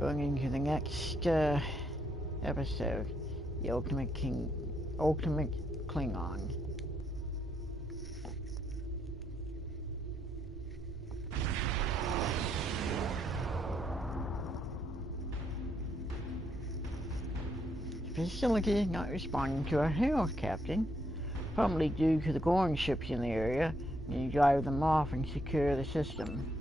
Going into the next episode, the Ultimate Klingon. The facility is not responding to our hails, Captain, probably due to the Gorn ships in the area. You drive them off and secure the system.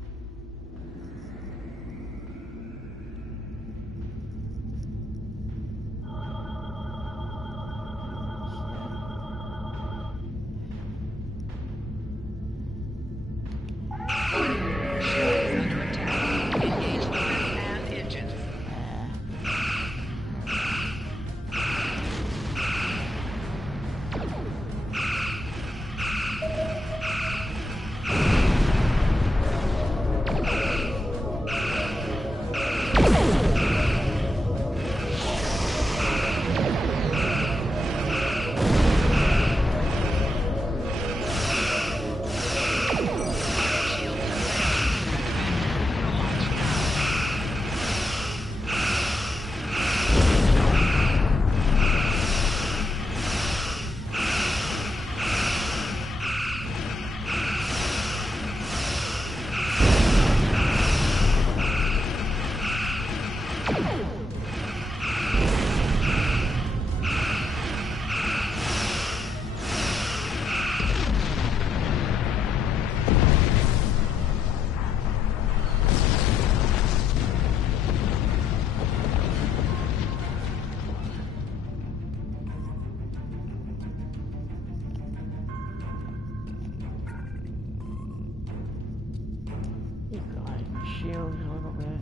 Shields a little bit.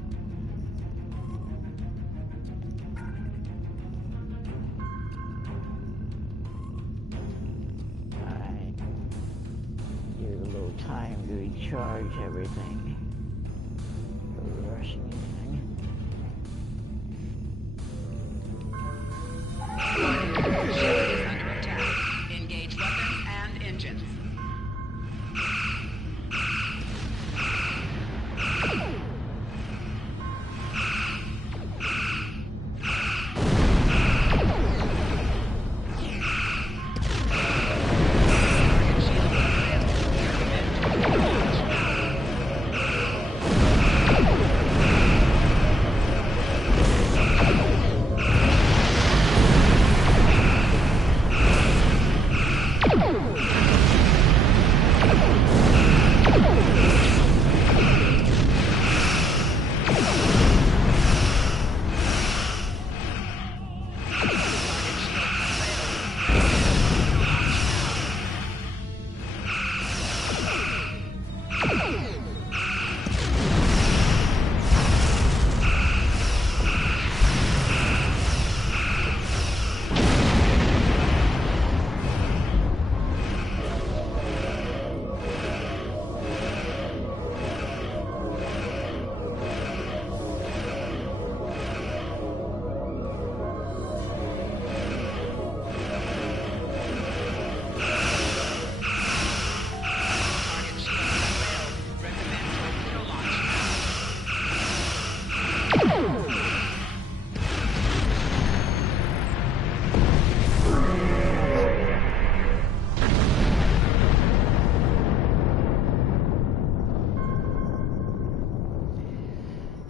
Alright. Give it a little time to recharge everything. No rushing anything. Ship is under attack. Engage weapons and engines.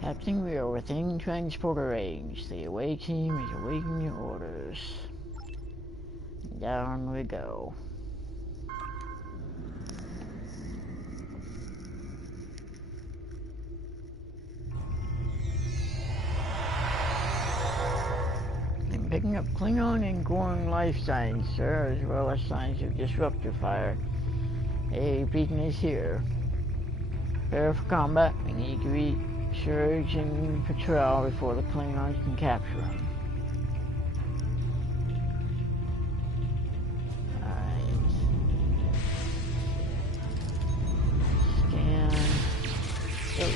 Captain, we are within transporter range. The away team is awaiting your orders. Down we go. I'm picking up Klingon and Gorn life signs, sir, as well as signs of disruptor fire. A beacon is here. Prepare for combat. We need to reach Surge and patrol before the Klingons can capture him. Alright. Scan. Go.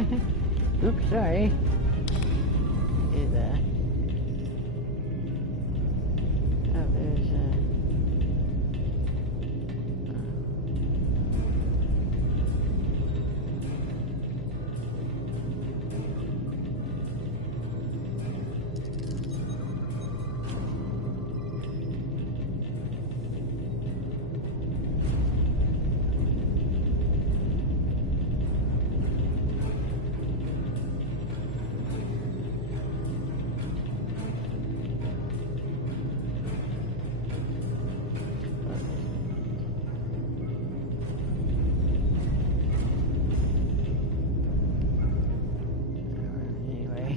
Oops, sorry. Is oh, there's anyway.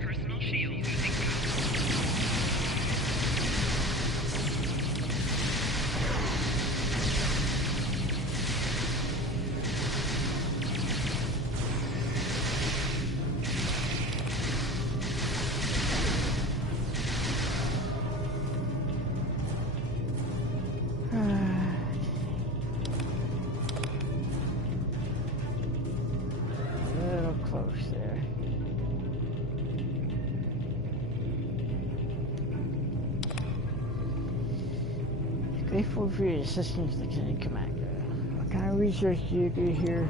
Personal shield losing power. A little close there. Grateful for your assistance, Lieutenant Commander. What kind of research do you do here?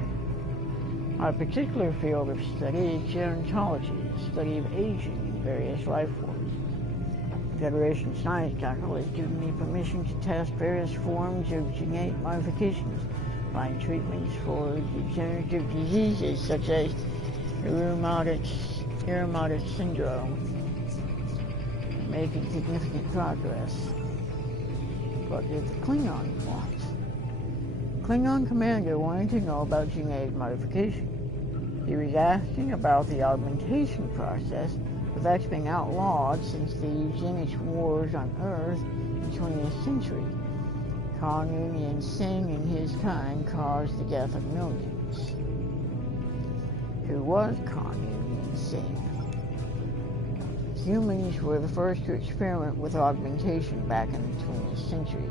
Our particular field of study is gerontology, the study of aging in various life forms. The Federation Science Council has given me permission to test various forms of genetic modifications, find treatments for degenerative diseases such as rheumatoid syndrome, making significant progress. What did the Klingon want? Klingon commander wanted to know about genetic modification. He was asking about the augmentation process, with X being outlawed since the eugenics wars on Earth in the 20th century. Khan Noonien Singh and his kind caused the death of millions. Who was Khan Noonien Singh? Humans were the first to experiment with augmentation back in the 20th century.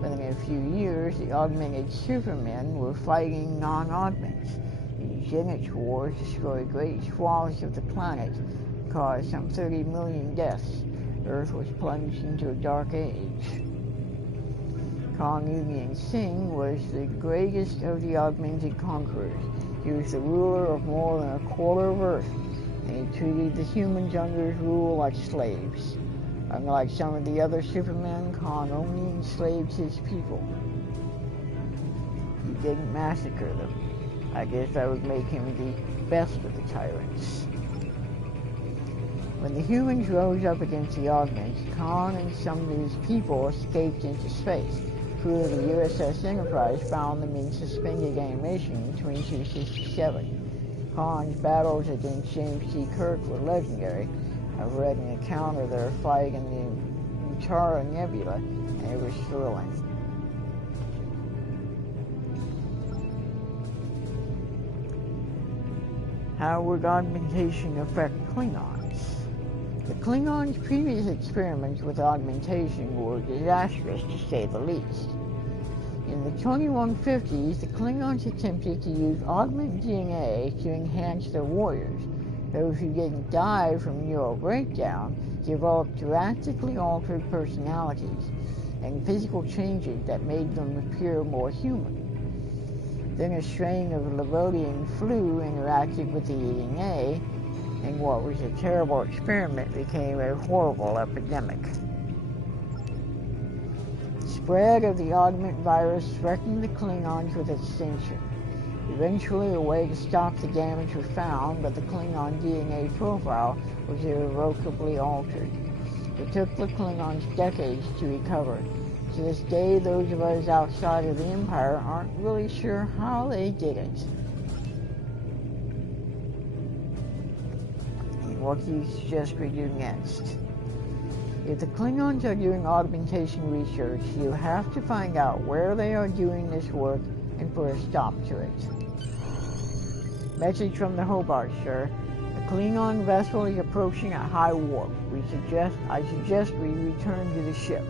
Within a few years, the augmented supermen were fighting non-augments. The eugenics wars destroyed great swaths of the planet, caused some 30 million deaths. Earth was plunged into a dark age. Khan Noonien Singh was the greatest of the augmented conquerors. He was the ruler of more than a quarter of Earth, and he treated the humans under his rule like slaves. Unlike some of the other supermen, Khan only enslaved his people. He didn't massacre them. I guess that would make him the best of the tyrants. When the humans rose up against the augments, Khan and some of his people escaped into space. Crew of the USS Enterprise found them in suspended animation between 267. Khan's battles against James T. Kirk were legendary. I've read an account of their fight in the Utara Nebula, and it was thrilling. How would augmentation affect Klingons? The Klingons' previous experiments with augmentation were disastrous, to say the least. In the 2150s, the Klingons attempted to use augmented DNA to enhance their warriors. Those who didn't die from neural breakdown developed drastically altered personalities and physical changes that made them appear more human. Then a strain of Lavodian flu interacted with the DNA, and what was a terrible experiment became a horrible epidemic. The spread of the augment virus threatened the Klingons with extinction. Eventually, a way to stop the damage was found, but the Klingon DNA profile was irrevocably altered. It took the Klingons decades to recover. To this day, those of us outside of the Empire aren't really sure how they did it. And what do you suggest we do next? If the Klingons are doing augmentation research, you have to find out where they are doing this work and put a stop to it. Message from the Hobart, sir. The Klingon vessel is approaching at high warp. I suggest we return to the ship.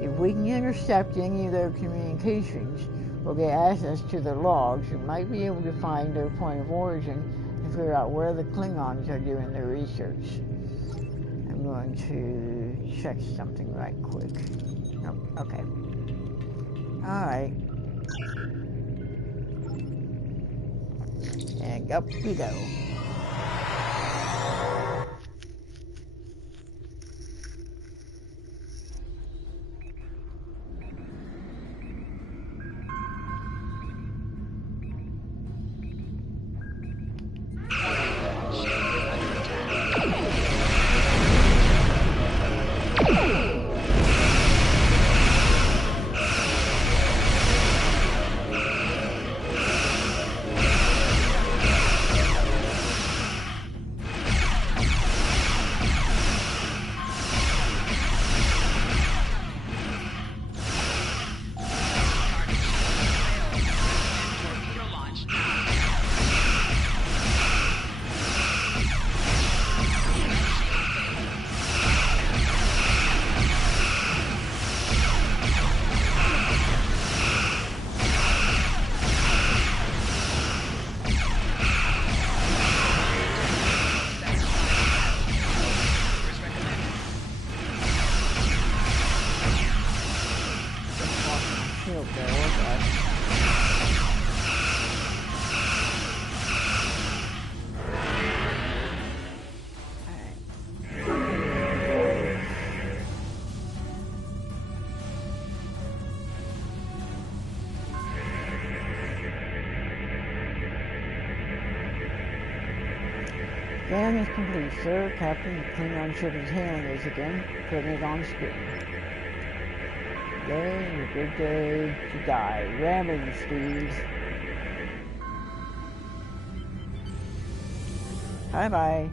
If we can intercept any of their communications or get access to their logs, we might be able to find their point of origin and figure out where the Klingons are doing their research. I'm going to check something right quick. Nope, okay. Alright. And up we go. Scan is complete, sir. Captain, the Klingon ship is hailing us again. Putting it on screen. Today, a good day to die. Ramming speed. Bye-bye.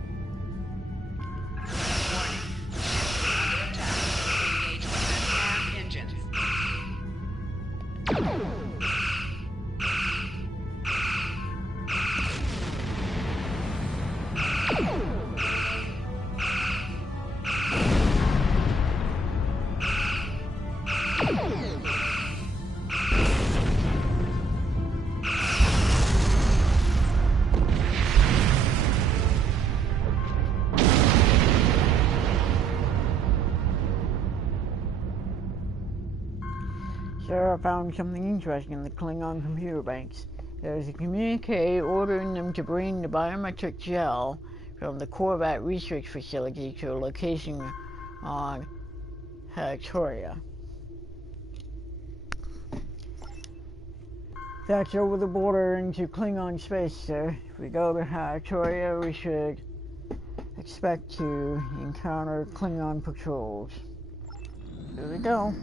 Sir, I found something interesting in the Klingon computer banks. There's a communique ordering them to bring the biometric gel from the Corvat research facility to a location on Hactoria. That's over the border into Klingon space, sir. If we go to Hactoria, we should expect to encounter Klingon patrols. Here we go.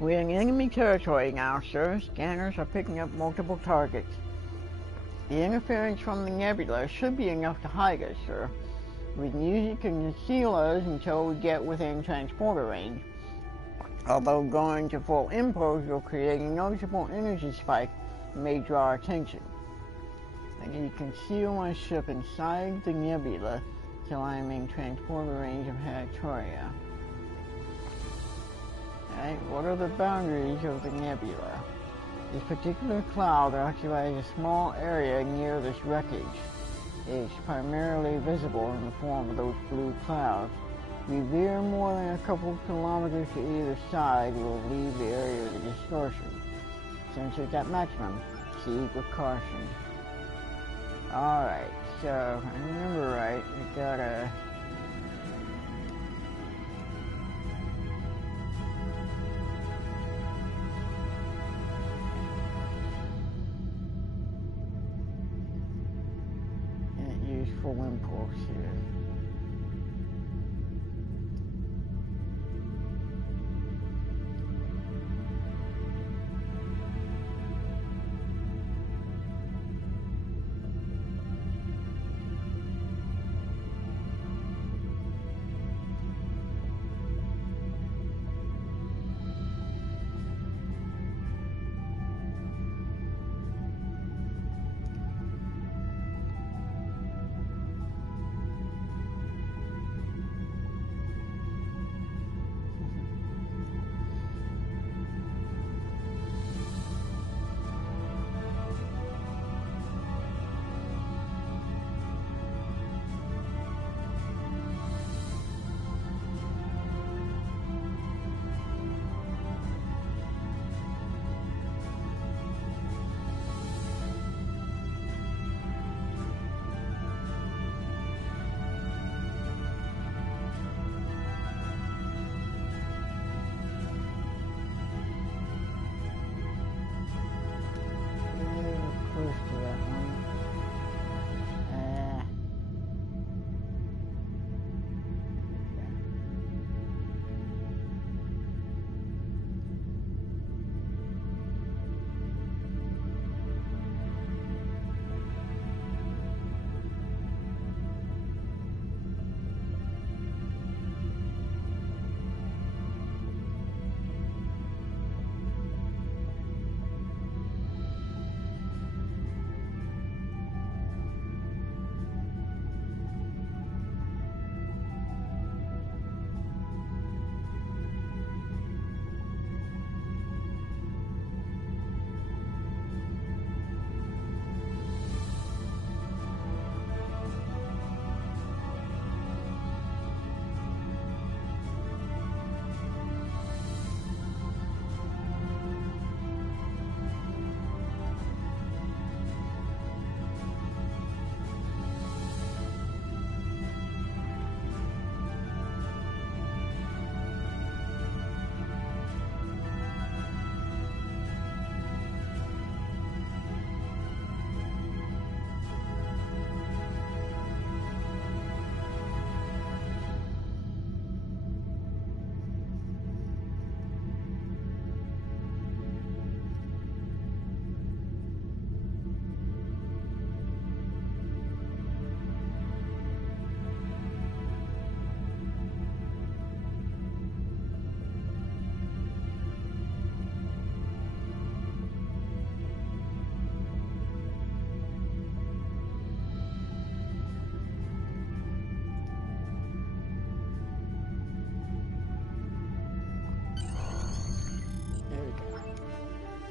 We're in enemy territory now, sir. Scanners are picking up multiple targets. The interference from the nebula should be enough to hide us, sir. We can use it to conceal us until we get within transporter range. Although going to full impulse will create a noticeable energy spike and may draw attention. I can conceal my ship inside the nebula till I am in transporter range of Hatoria. Alright, what are the boundaries of the nebula? This particular cloud occupies a small area near this wreckage. It is primarily visible in the form of those blue clouds. If we veer more than a couple of kilometers to either side, we'll leave the area of the distortion. Since it's at maximum, proceed with caution. Alright, so if I remember right, we gotta... use full impulse here.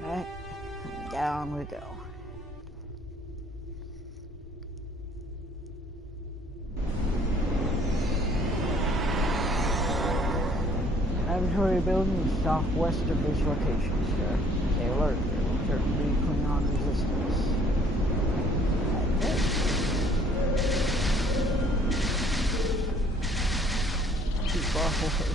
Alright, down we go. Laboratory building is southwest of this location, sir. Stay alert, there will certainly be Klingon resistance. Too far away.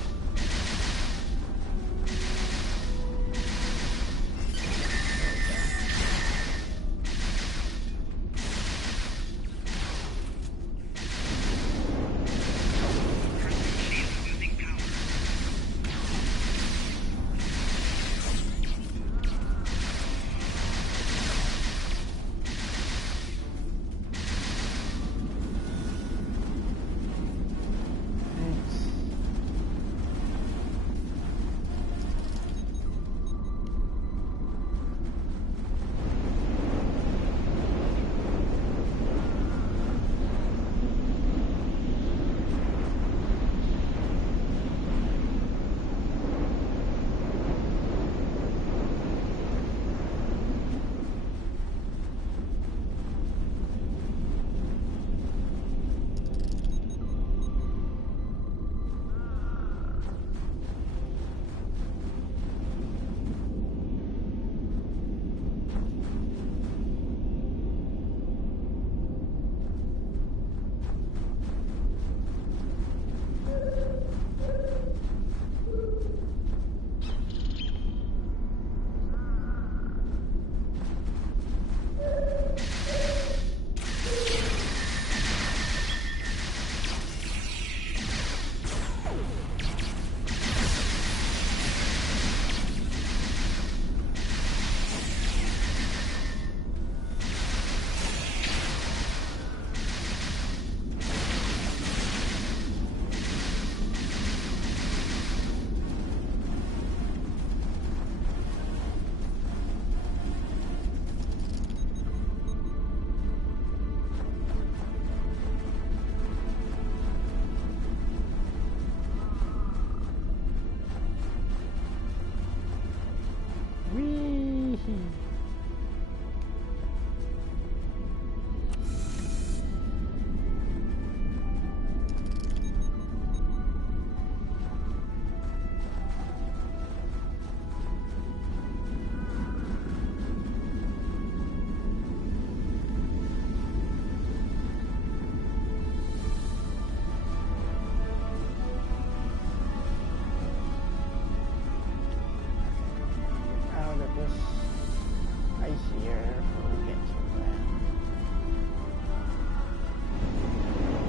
here before we get to that.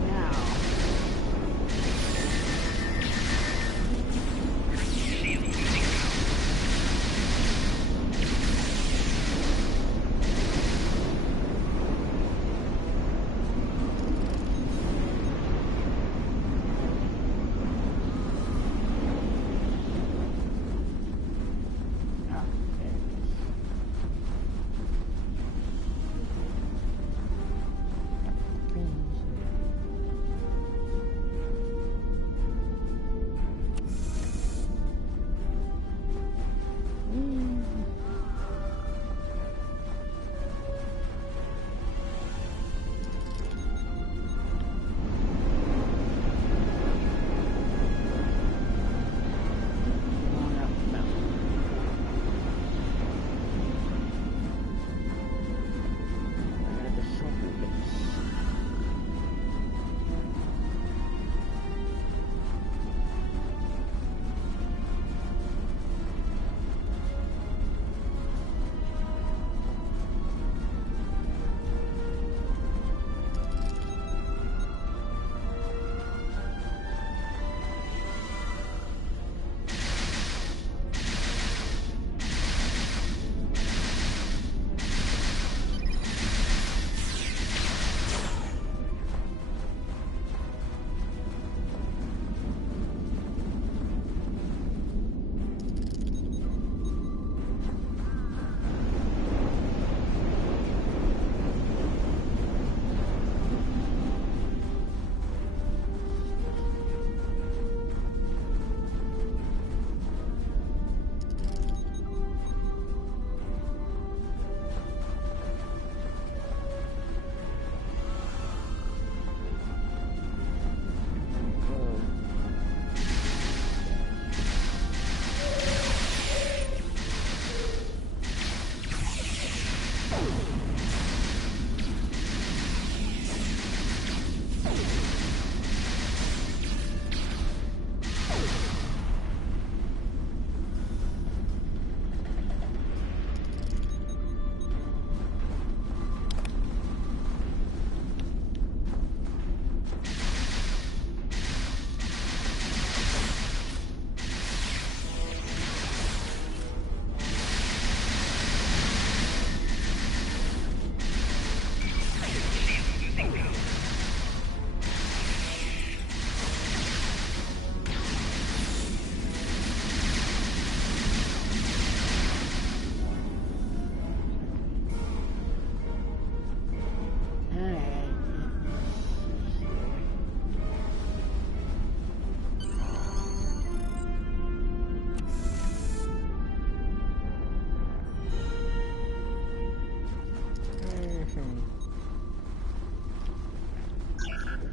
Now.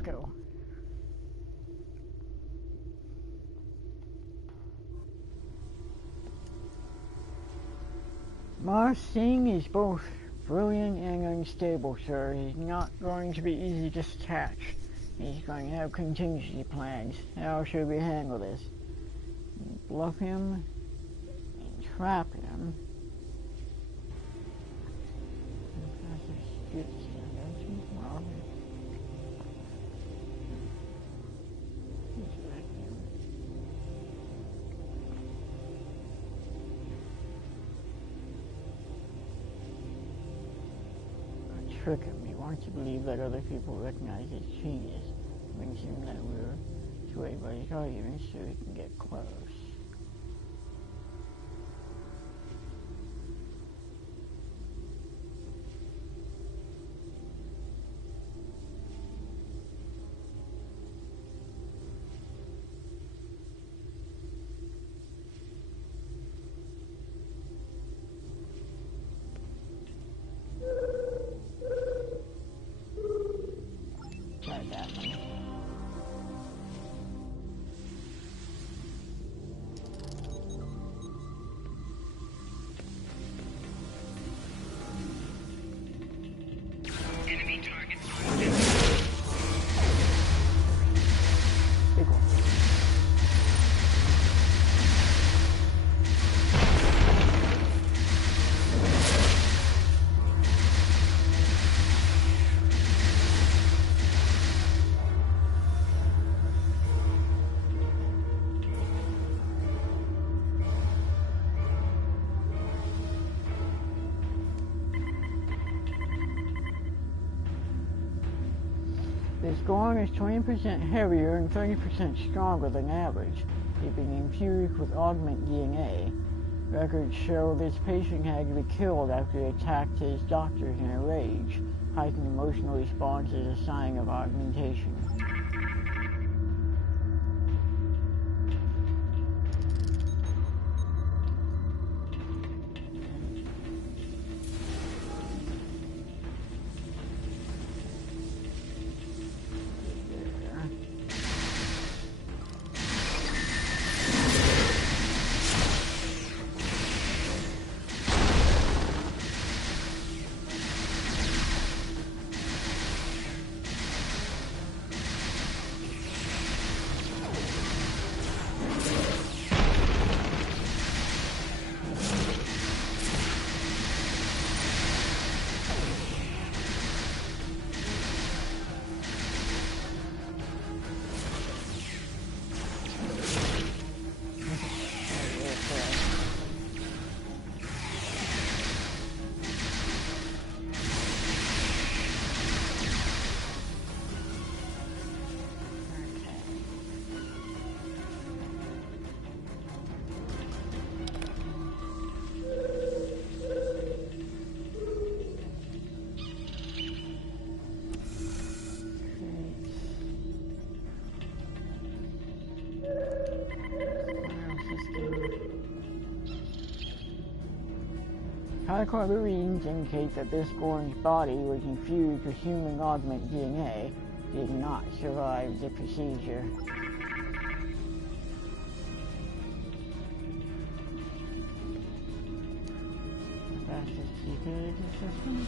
Go. Mars Singh is both brilliant and unstable, sir. He's not going to be easy to catch. He's going to have contingency plans. How should we handle this? Bluff him and trap him. Trick him. He wants to believe that other people recognize his genius. Brings him that we're swayed by his arguments so he can get close. This Gorn is 20% heavier and 30% stronger than average, being infused with augment DNA. Records show this patient had to be killed after he attacked his doctors in a rage. Heightened emotional response is a sign of augmentation. High-carbon readings indicate that this Gorn's body was infused with human augment DNA, did not survive the procedure. Fastest security system.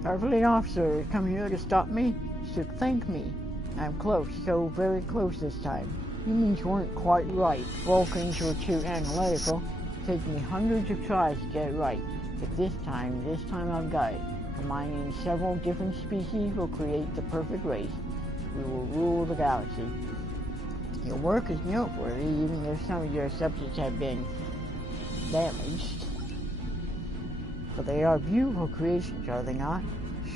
Starfleet officer, come here to stop me? Should thank me. I'm close, so very close this time. Humans weren't quite right. Vulcans were too analytical. It took me hundreds of tries to get it right. But this time I've got it. Combining several different species will create the perfect race. We will rule the galaxy. Your work is noteworthy, even though some of your subjects have been damaged. But they are beautiful creations, are they not?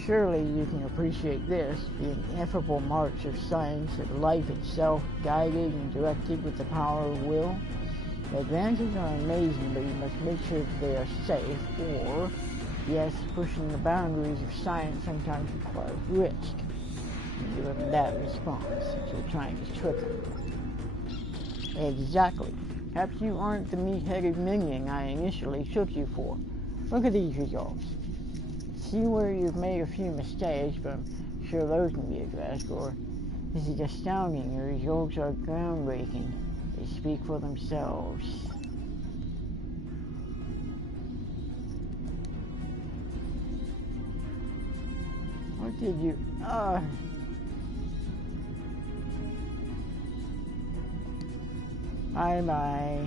Surely you can appreciate this, the ineffable march of science and life itself, guided and directed with the power of will. The advances are amazing, but you must make sure that they are safe, or, yes, pushing the boundaries of science sometimes requires risk. And give them that response, that you're trying to trick them. Exactly. Perhaps you aren't the meat-headed minion I initially took you for. Look at these results. See where you've made a few mistakes, but I'm sure those can be addressed, or this is astounding. Your results are groundbreaking. They speak for themselves. What did you... Bye-bye.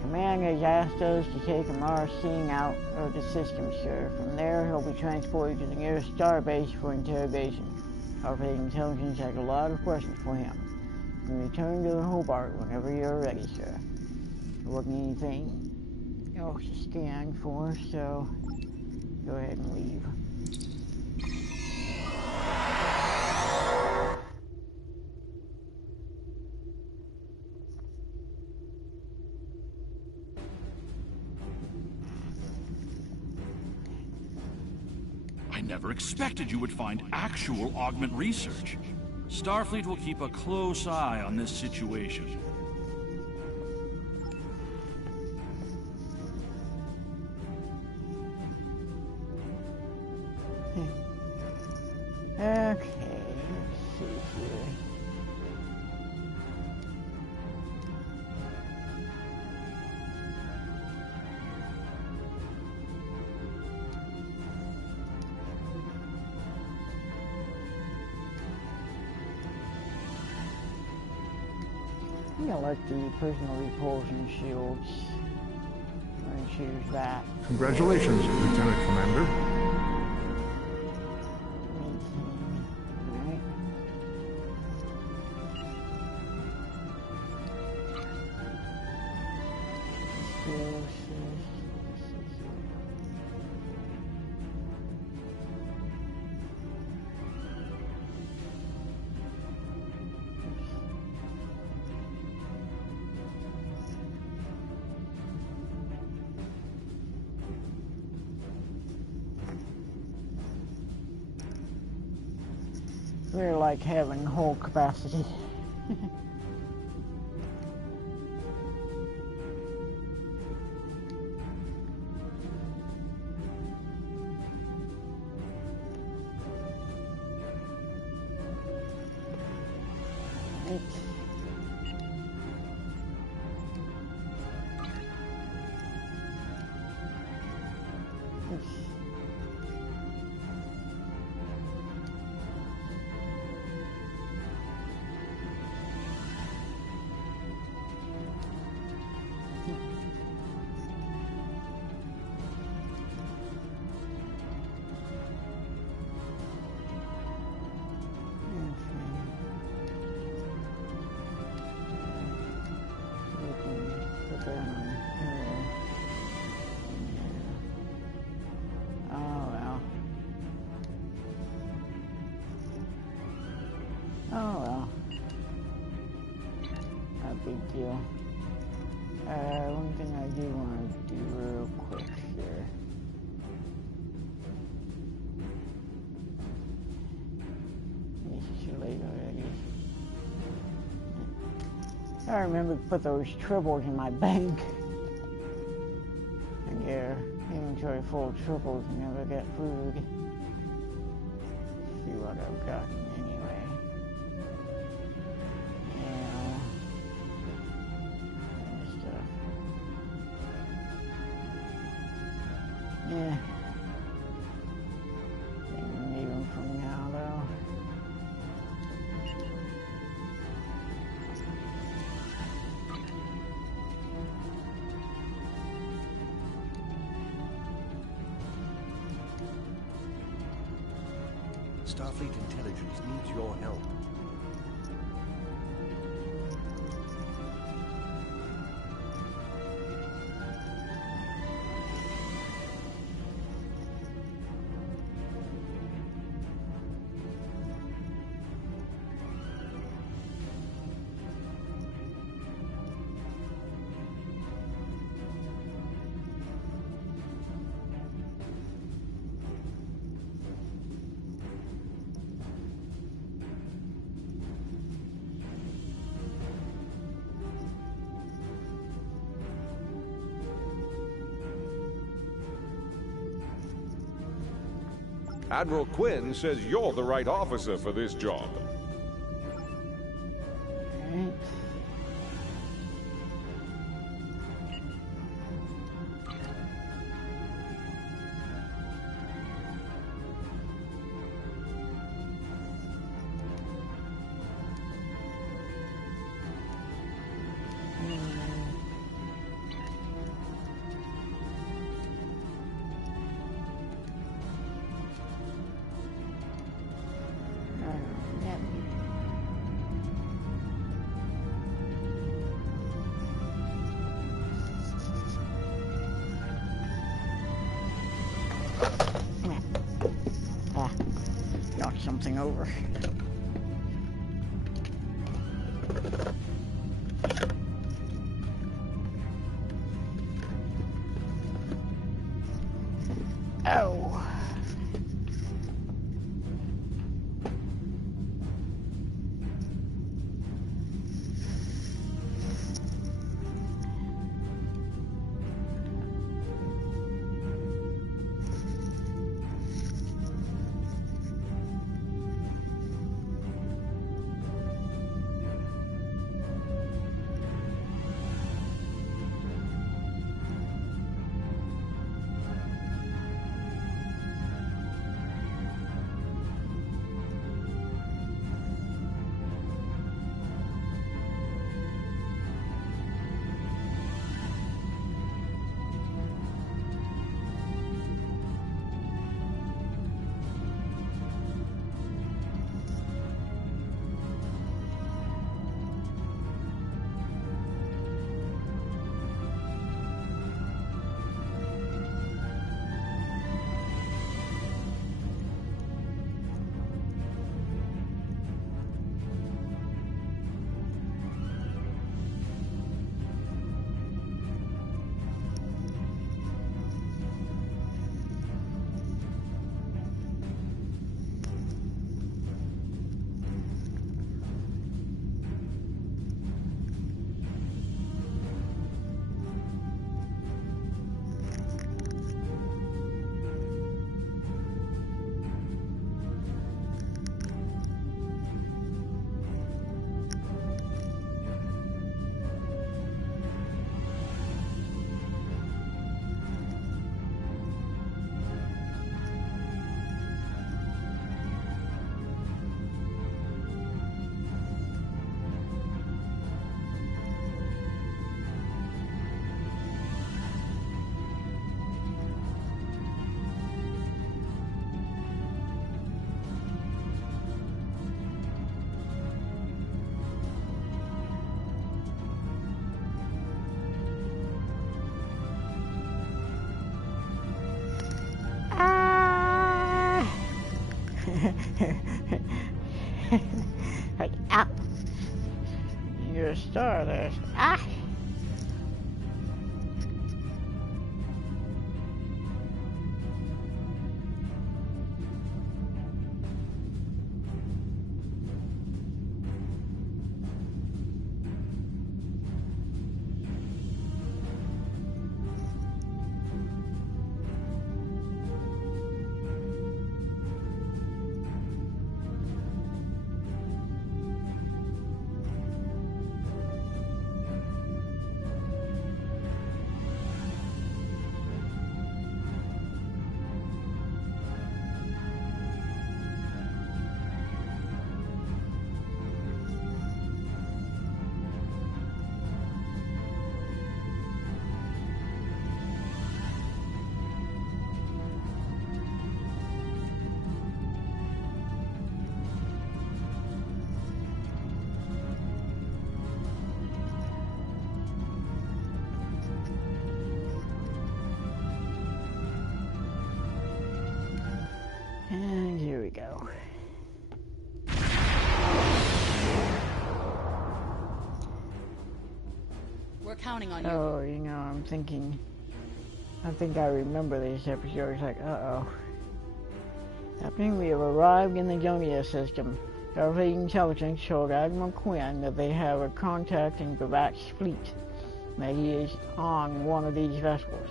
Command has asked us to take Marcin out of the system, sir. From there, he'll be transported to the nearest starbase for interrogation. Our intelligence has a lot of questions for him. You can return to the Hobart whenever you're ready, sir. There wasn't anything else to scan for, so go ahead and leave. I never expected you would find actual augment research. Starfleet will keep a close eye on this situation. Okay, let's see here. I like the personal repulsion shields. I'm going to choose that. Congratulations, Lieutenant Commander. Alright. We're like having whole capacity. Oh well. Not a big deal. One thing I do want to do real quick here. It's too late already. I remember to put those triples in my bank. And yeah, inventory full of triples and never get food. See what I've gotten anyway. Yeah. Even from now, though. Starfleet intelligence needs your help. Admiral Quinn says you're the right officer for this job. Alright. Knocked something over. Oh. Like, ah! You're a star there. Ah! And here we go. We're counting on you. Oh, you know, I'm thinking, I think I remember this episode. It's like, uh-oh. Happening, we have arrived in the Jonia system. Starfleet intelligence told Admiral Quinn that they have a contact in Gravac's fleet, that he is on one of these vessels.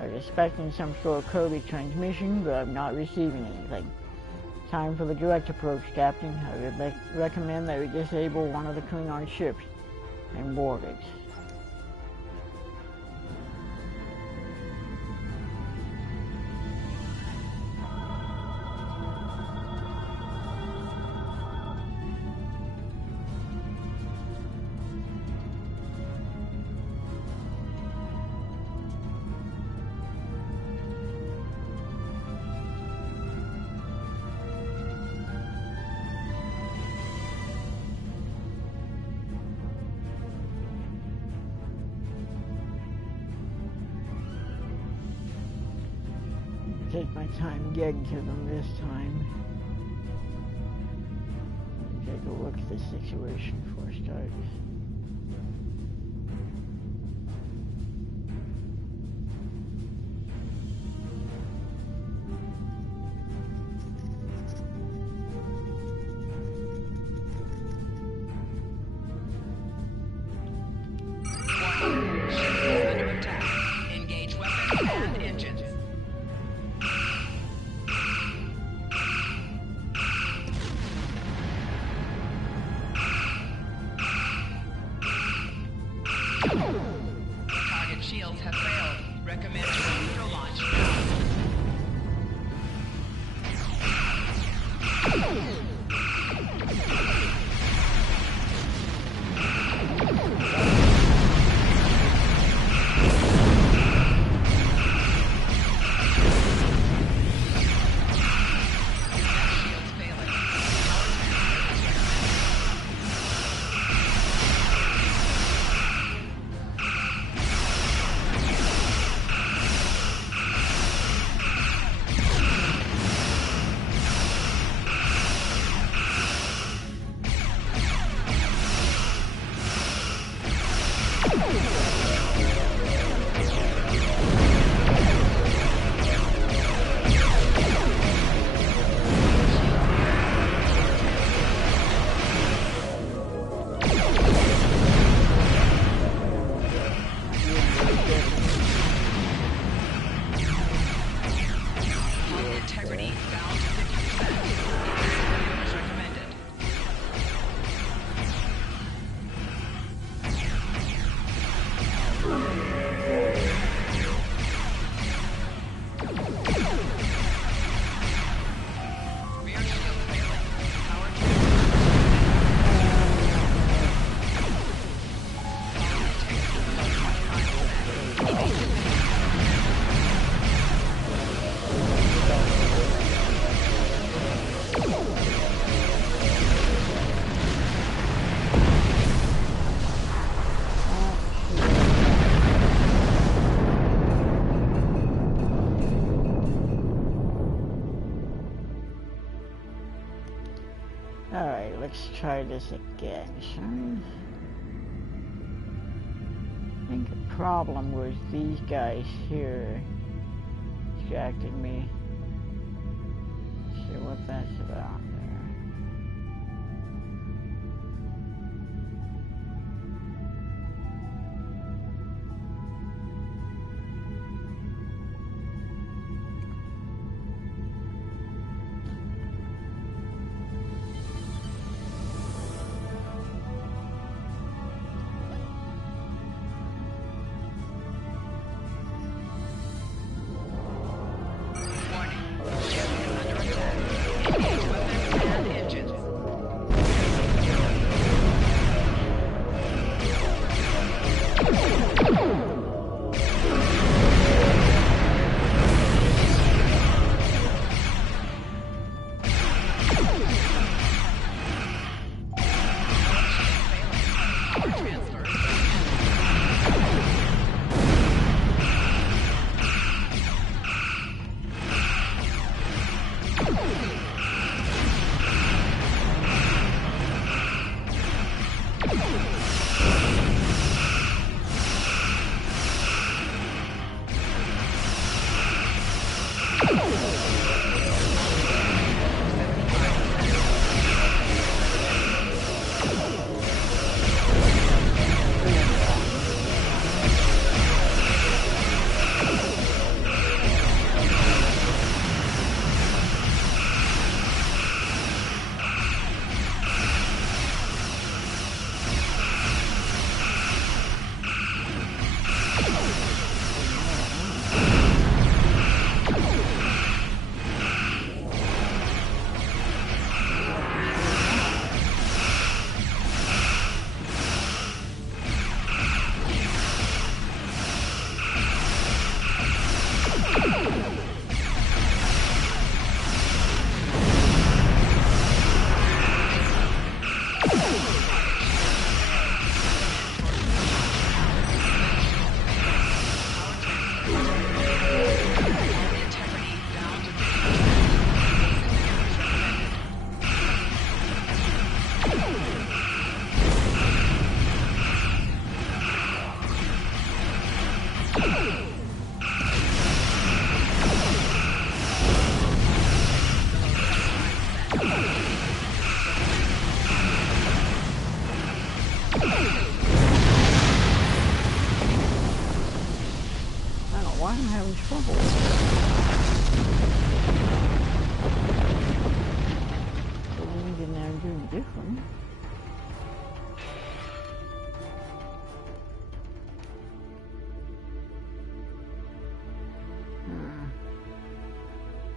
I'm expecting some sort of coded transmission, but I'm not receiving anything. Time for the direct approach, Captain. I would recommend that we disable one of the Klingon ships and board it. Take my time getting to them this time. Take a look at the situation before I start. Under attack. Engage weapons and engines. Target shields have failed. Recommend torpedo launch now. Shields failing. try this again, son. I think the problem was these guys here distracted me. See what that's about there. Why am I having trouble with this? Anything that I'm doing different.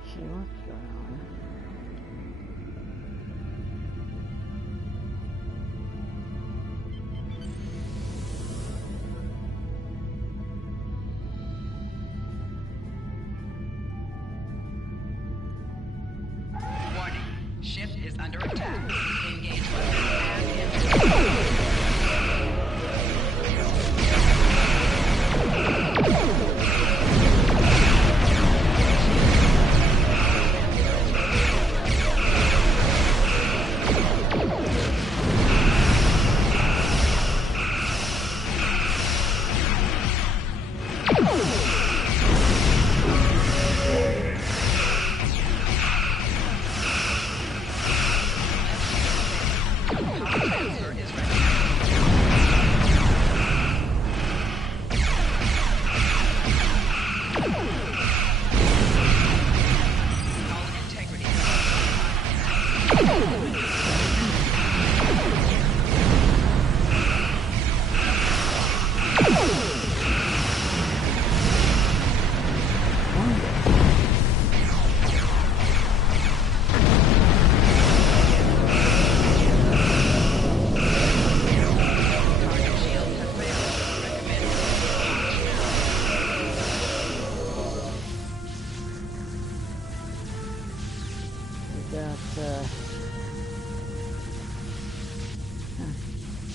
See what's going on. Ship is under attack. Engage weapons and engines.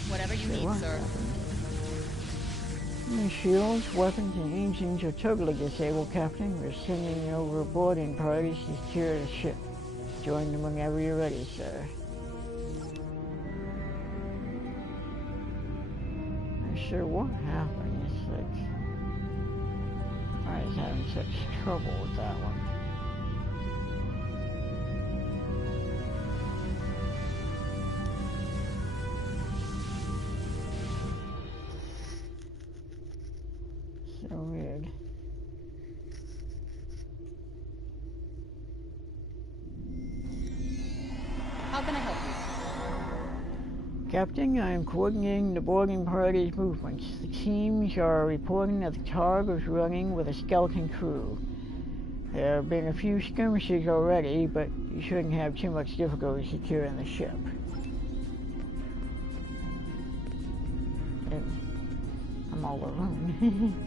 Whatever you need, sir. Your shields, weapons, and engines are totally disabled, Captain. We're sending you overboard in priorities to secure the ship. Join them whenever you're ready, sir. sure what happened. It's like I was having such trouble with that one. So weird. How can I help you? Captain, I am coordinating the boarding party's movements. The teams are reporting that the Targ was running with a skeleton crew. There have been a few skirmishes already, but you shouldn't have too much difficulty securing the ship. And I'm all alone.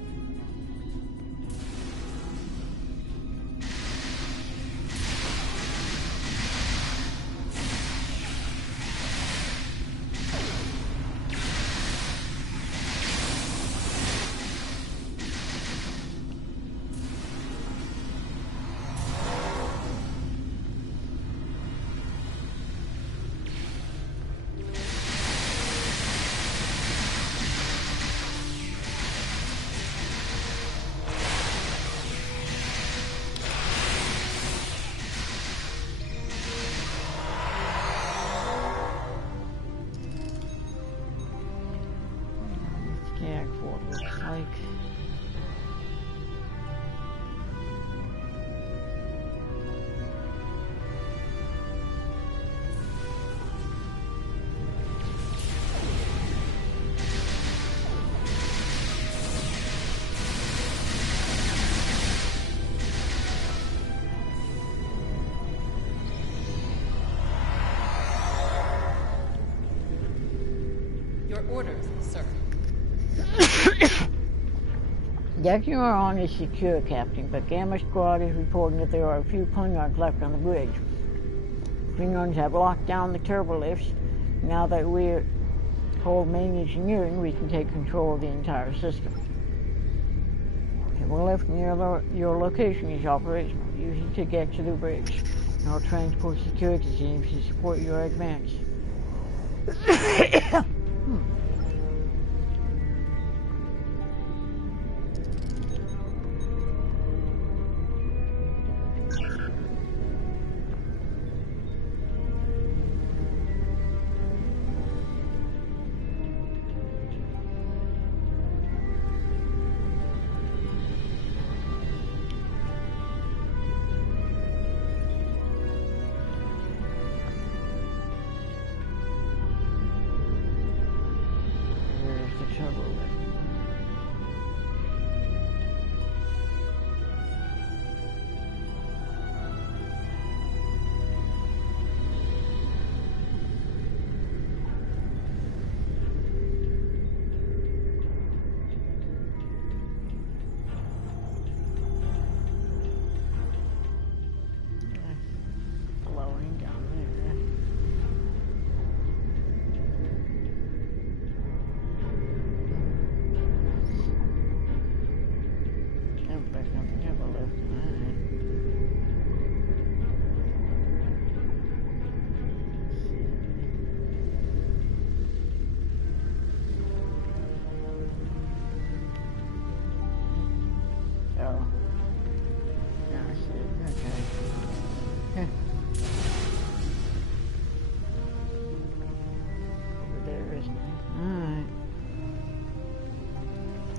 Your orders, sir. Deck you are on is secure, Captain, but Gamma Squad is reporting that there are a few Klingons left on the bridge. Klingons have locked down the turbo lifts. Now that we hold main engineering, we can take control of the entire system. A lift near your location is operational. Use it to get to the bridge. And I'll transport security teams to support your advance.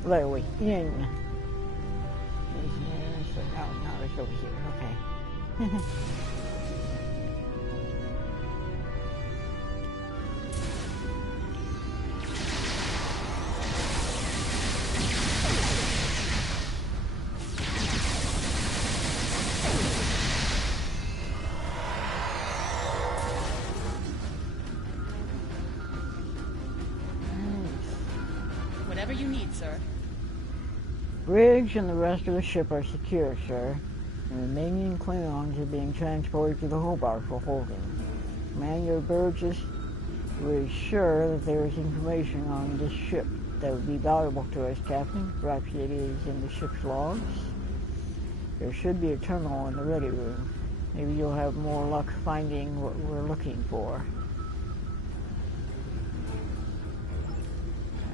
There we in. Oh, no, it's over here. Okay. Whatever you need, sir. Bridge and the rest of the ship are secure, sir. The remaining Klingons are being transported to the Hobart for holding. Commander Burgess was sure that there is information on this ship that would be valuable to us, Captain. Perhaps it is in the ship's logs. There should be a terminal in the ready room. Maybe you'll have more luck finding what we're looking for.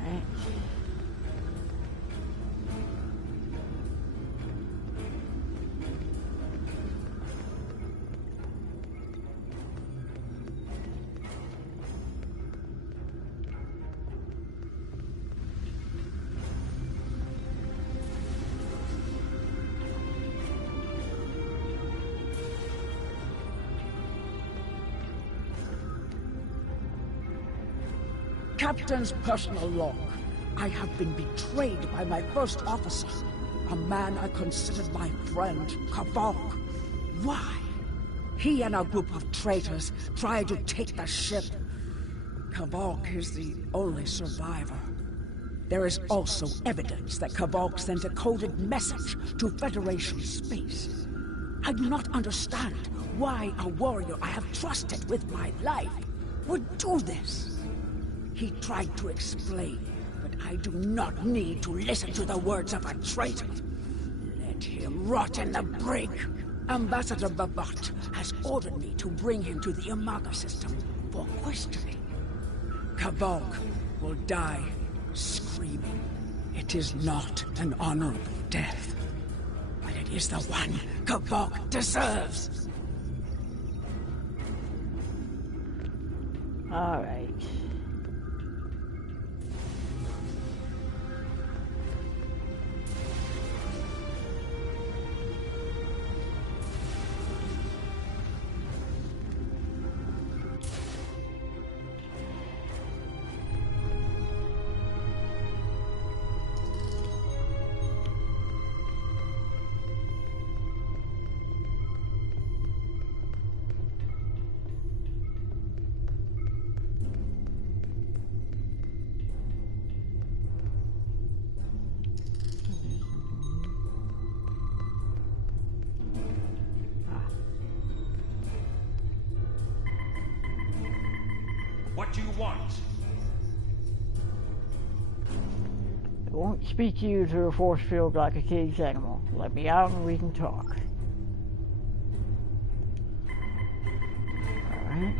Alright. captain's personal log. I have been betrayed by my first officer, a man I considered my friend, Kavok. Why? He and a group of traitors tried to take the ship. Kavok is the only survivor. There is also evidence that Kavok sent a coded message to Federation space. I do not understand why a warrior I have trusted with my life would do this. He tried to explain, but I do not need to listen to the words of a traitor. Let him rot in the brig. Ambassador Babat has ordered me to bring him to the Imaga system for questioning. Kavok will die screaming. It is not an honorable death, but it is the one Kavok deserves. All right. What do you want? I won't speak to you through a force field like a caged animal. Let me out and we can talk. Alright.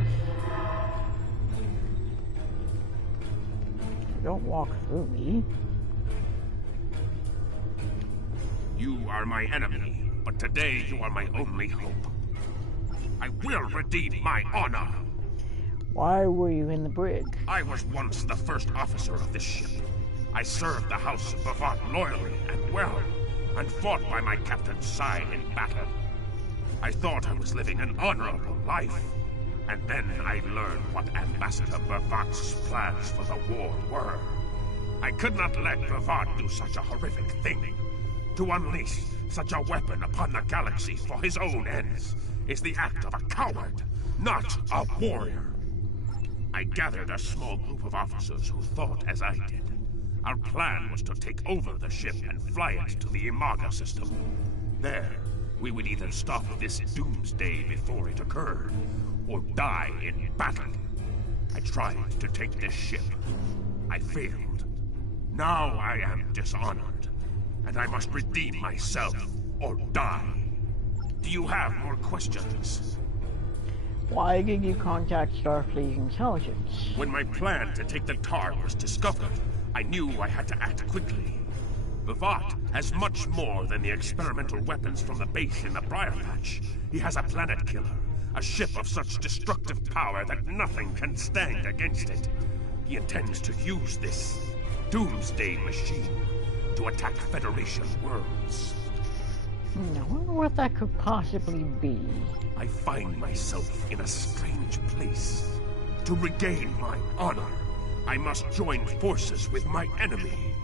Don't walk through me. You are my enemy, but today you are my only hope. I will redeem my honor. Why were you in the brig? I was once the first officer of this ship. I served the House of Bavat loyally and well, and fought by my captain's side in battle. I thought I was living an honorable life, and then I learned what Ambassador Bavat's plans for the war were. I could not let Bavat do such a horrific thing. To unleash such a weapon upon the galaxy for his own ends is the act of a coward, not a warrior. I gathered a small group of officers who thought as I did. Our plan was to take over the ship and fly it to the Imaga system. There, we would either stop this doomsday before it occurred, or die in battle. I tried to take this ship. I failed. Now I am dishonored, and I must redeem myself or die. Do you have more questions? Why did you contact Starfleet Intelligence? When my plan to take the Tar was discovered, I knew I had to act quickly. Bavat has much more than the experimental weapons from the base in the Briar Patch. He has a planet killer, a ship of such destructive power that nothing can stand against it. He intends to use this doomsday machine to attack Federation worlds. I wonder what that could possibly be. I find myself in a strange place. To regain my honor, I must join forces with my enemy.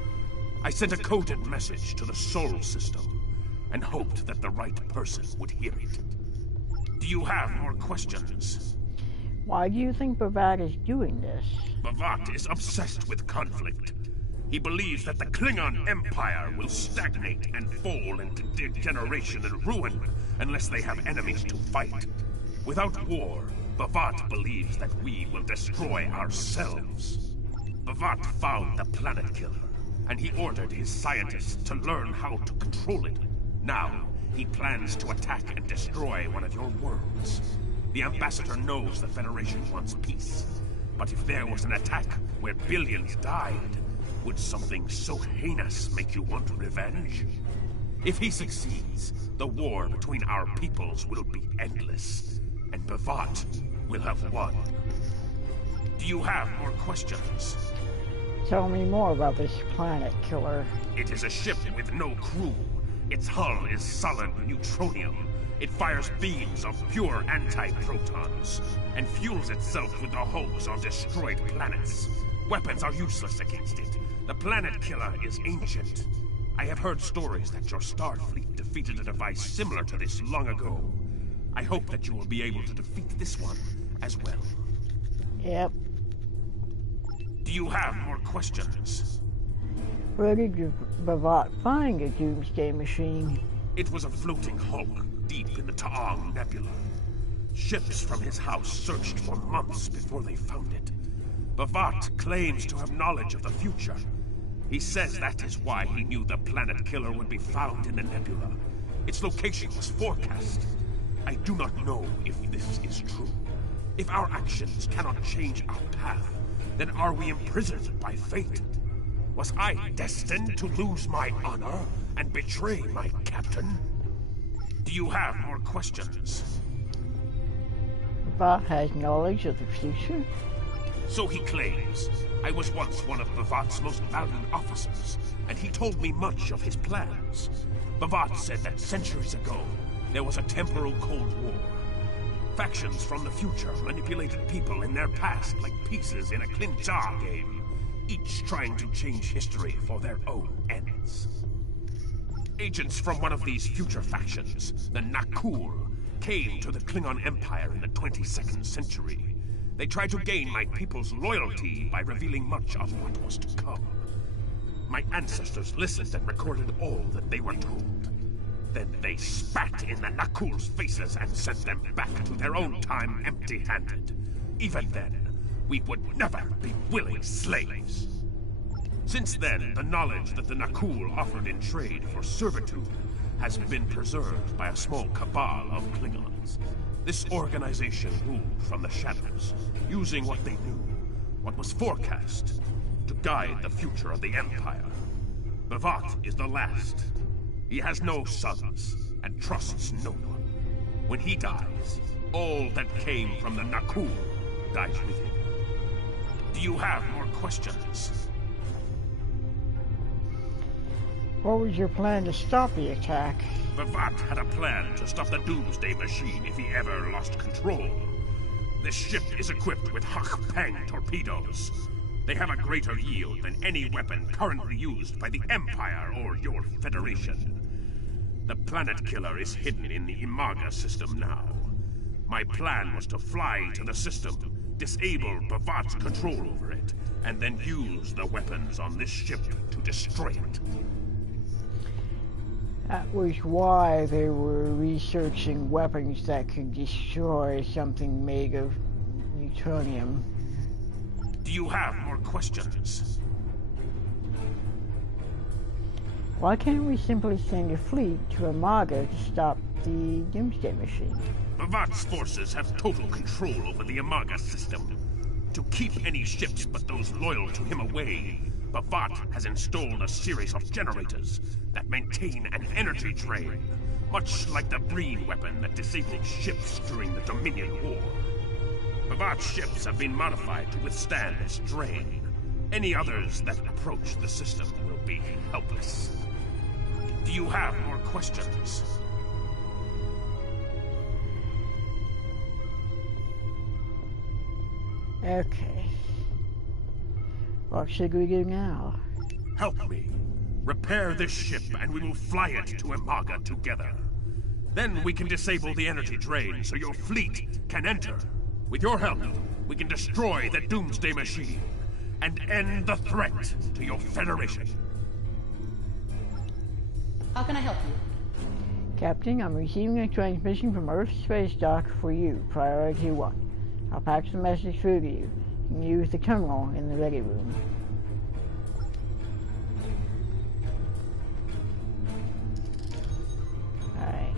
I sent a coded message to the Sol system and hoped that the right person would hear it. Do you have more questions? Why do you think Bavat is doing this? Bavat is obsessed with conflict. He believes that the Klingon Empire will stagnate and fall into degeneration and ruin unless they have enemies to fight. Without war, Bavat believes that we will destroy ourselves. Bavat found the planet killer, and he ordered his scientists to learn how to control it. Now, he plans to attack and destroy one of your worlds. The Ambassador knows the Federation wants peace, but if there was an attack where billions died, would something so heinous make you want revenge? If he succeeds, the war between our peoples will be endless, and Bavat will have won. Do you have more questions? Tell me more about this planet killer. It is a ship with no crew. Its hull is solid neutronium. It fires beams of pure anti-protons, and fuels itself with the hulks of destroyed planets. Weapons are useless against it. The planet killer is ancient. I have heard stories that your Starfleet defeated a device similar to this long ago. I hope that you will be able to defeat this one as well. Yep. Do you have more questions? Where did Bavat find a doomsday machine? It was a floating hulk deep in the Taong Nebula. Ships from his house searched for months before they found it. Bavat claims to have knowledge of the future. He says that is why he knew the planet killer would be found in the nebula. Its location was forecast. I do not know if this is true. If our actions cannot change our path, then are we imprisoned by fate? Was I destined to lose my honor and betray my captain? Do you have more questions? Bavat has knowledge of the future? So he claims. I was once one of Bavat's most valued officers, and he told me much of his plans. Bavat said that centuries ago, there was a temporal Cold War. Factions from the future manipulated people in their past like pieces in a Klinjar game, each trying to change history for their own ends. Agents from one of these future factions, the Nakul, came to the Klingon Empire in the 22nd century. They tried to gain my people's loyalty by revealing much of what was to come. My ancestors listened and recorded all that they were told. Then they spat in the Nakul's faces and sent them back to their own time empty-handed. Even then, we would never be willing slaves. Since then, the knowledge that the Nakul offered in trade for servitude has been preserved by a small cabal of Klingons. This organization ruled from the shadows, using what they knew, what was forecast, to guide the future of the Empire. Bavat is the last. He has no sons, and trusts no one. When he dies, all that came from the Nakul dies with him. Do you have more questions? What was your plan to stop the attack? Bavat had a plan to stop the Doomsday Machine if he ever lost control. This ship is equipped with Hak-Peng torpedoes. They have a greater yield than any weapon currently used by the Empire or your Federation. The planet killer is hidden in the Imaga system now. My plan was to fly to the system, disable Bavat's control over it, and then use the weapons on this ship to destroy it. That was why they were researching weapons that could destroy something made of plutonium. Do you have more questions? Why can't we simply send a fleet to Imaga to stop the Doomsday Machine? Bavat's forces have total control over the Imaga system. To keep any ships but those loyal to him away, Bavat has installed a series of generators that maintain an energy drain, much like the Breen weapon that disabled ships during the Dominion War. Bavat's ships have been modified to withstand this drain. Any others that approach the system will be helpless. Do you have more questions? Okay. What should we do now? Help me. Repair this ship and we will fly it to Imaga together. Then we can disable the energy drain so your fleet can enter. With your help, we can destroy the Doomsday Machine and end the threat to your Federation. How can I help you? Captain, I'm receiving a transmission from Earth Space Dock for you, Priority 1. I'll patch the message through to you. You can use the terminal in the ready room. Alright.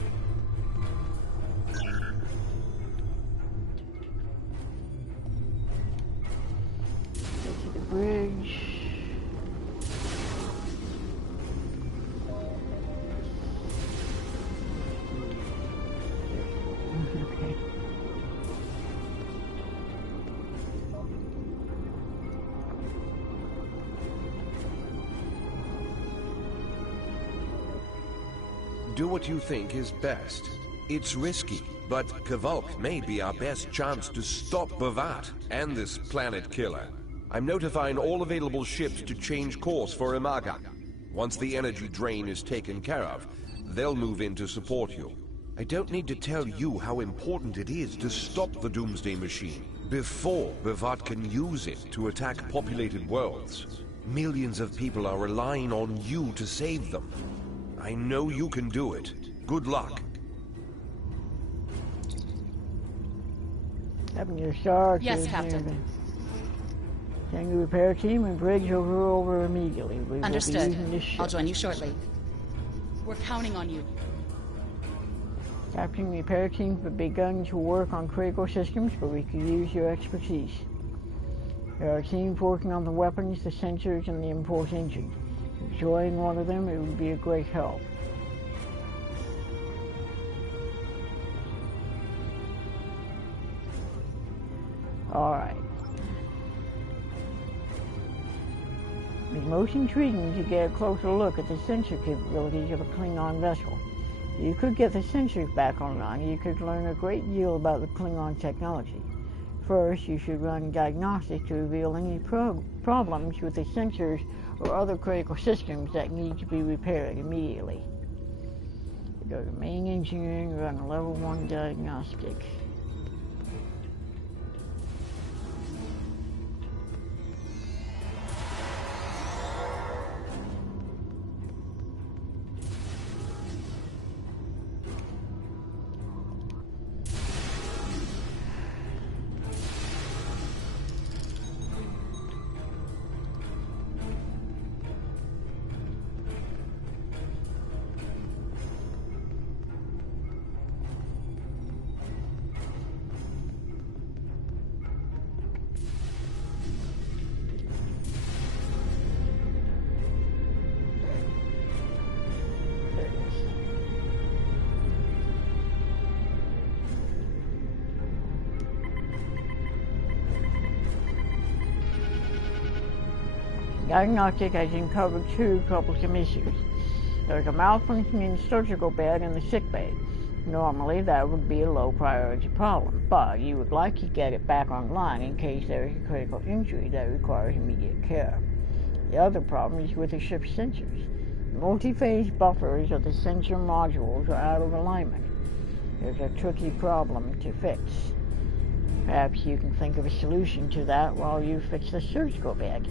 Go to the bridge. Okay. Do what you think is best. It's risky, but Kavok may be our best chance to stop Bavat and this planet killer. I'm notifying all available ships to change course for Imaga. Once the energy drain is taken care of, they'll move in to support you. I don't need to tell you how important it is to stop the Doomsday Machine before Bavad can use it to attack populated worlds. Millions of people are relying on you to save them. I know you can do it. Good luck. Having your star. Yes, Captain. Send the repair team and bridge over immediately. We Understood. will be using this ship. I'll join you shortly. We're counting on you. Captain, the repair team have begun to work on critical systems, but we could use your expertise. There are teams working on the weapons, the sensors, and the impulse engine. If you join one of them, it would be a great help. Alright. It's most intriguing to get a closer look at the sensor capabilities of a Klingon vessel. If you could get the sensors back online, you could learn a great deal about the Klingon technology. First, you should run diagnostics to reveal any problems with the sensors or other critical systems that need to be repaired immediately. Go to main engineering, run a level 1 diagnostic. Diagnostic has uncovered 2 troublesome issues. There's a malfunctioning surgical bed in the sick bay. Normally, that would be a low priority problem, but you would like to get it back online in case there is a critical injury that requires immediate care. The other problem is with the ship's sensors. The multi-phase buffers of the sensor modules are out of alignment. There's a tricky problem to fix. Perhaps you can think of a solution to that while you fix the surgical bed.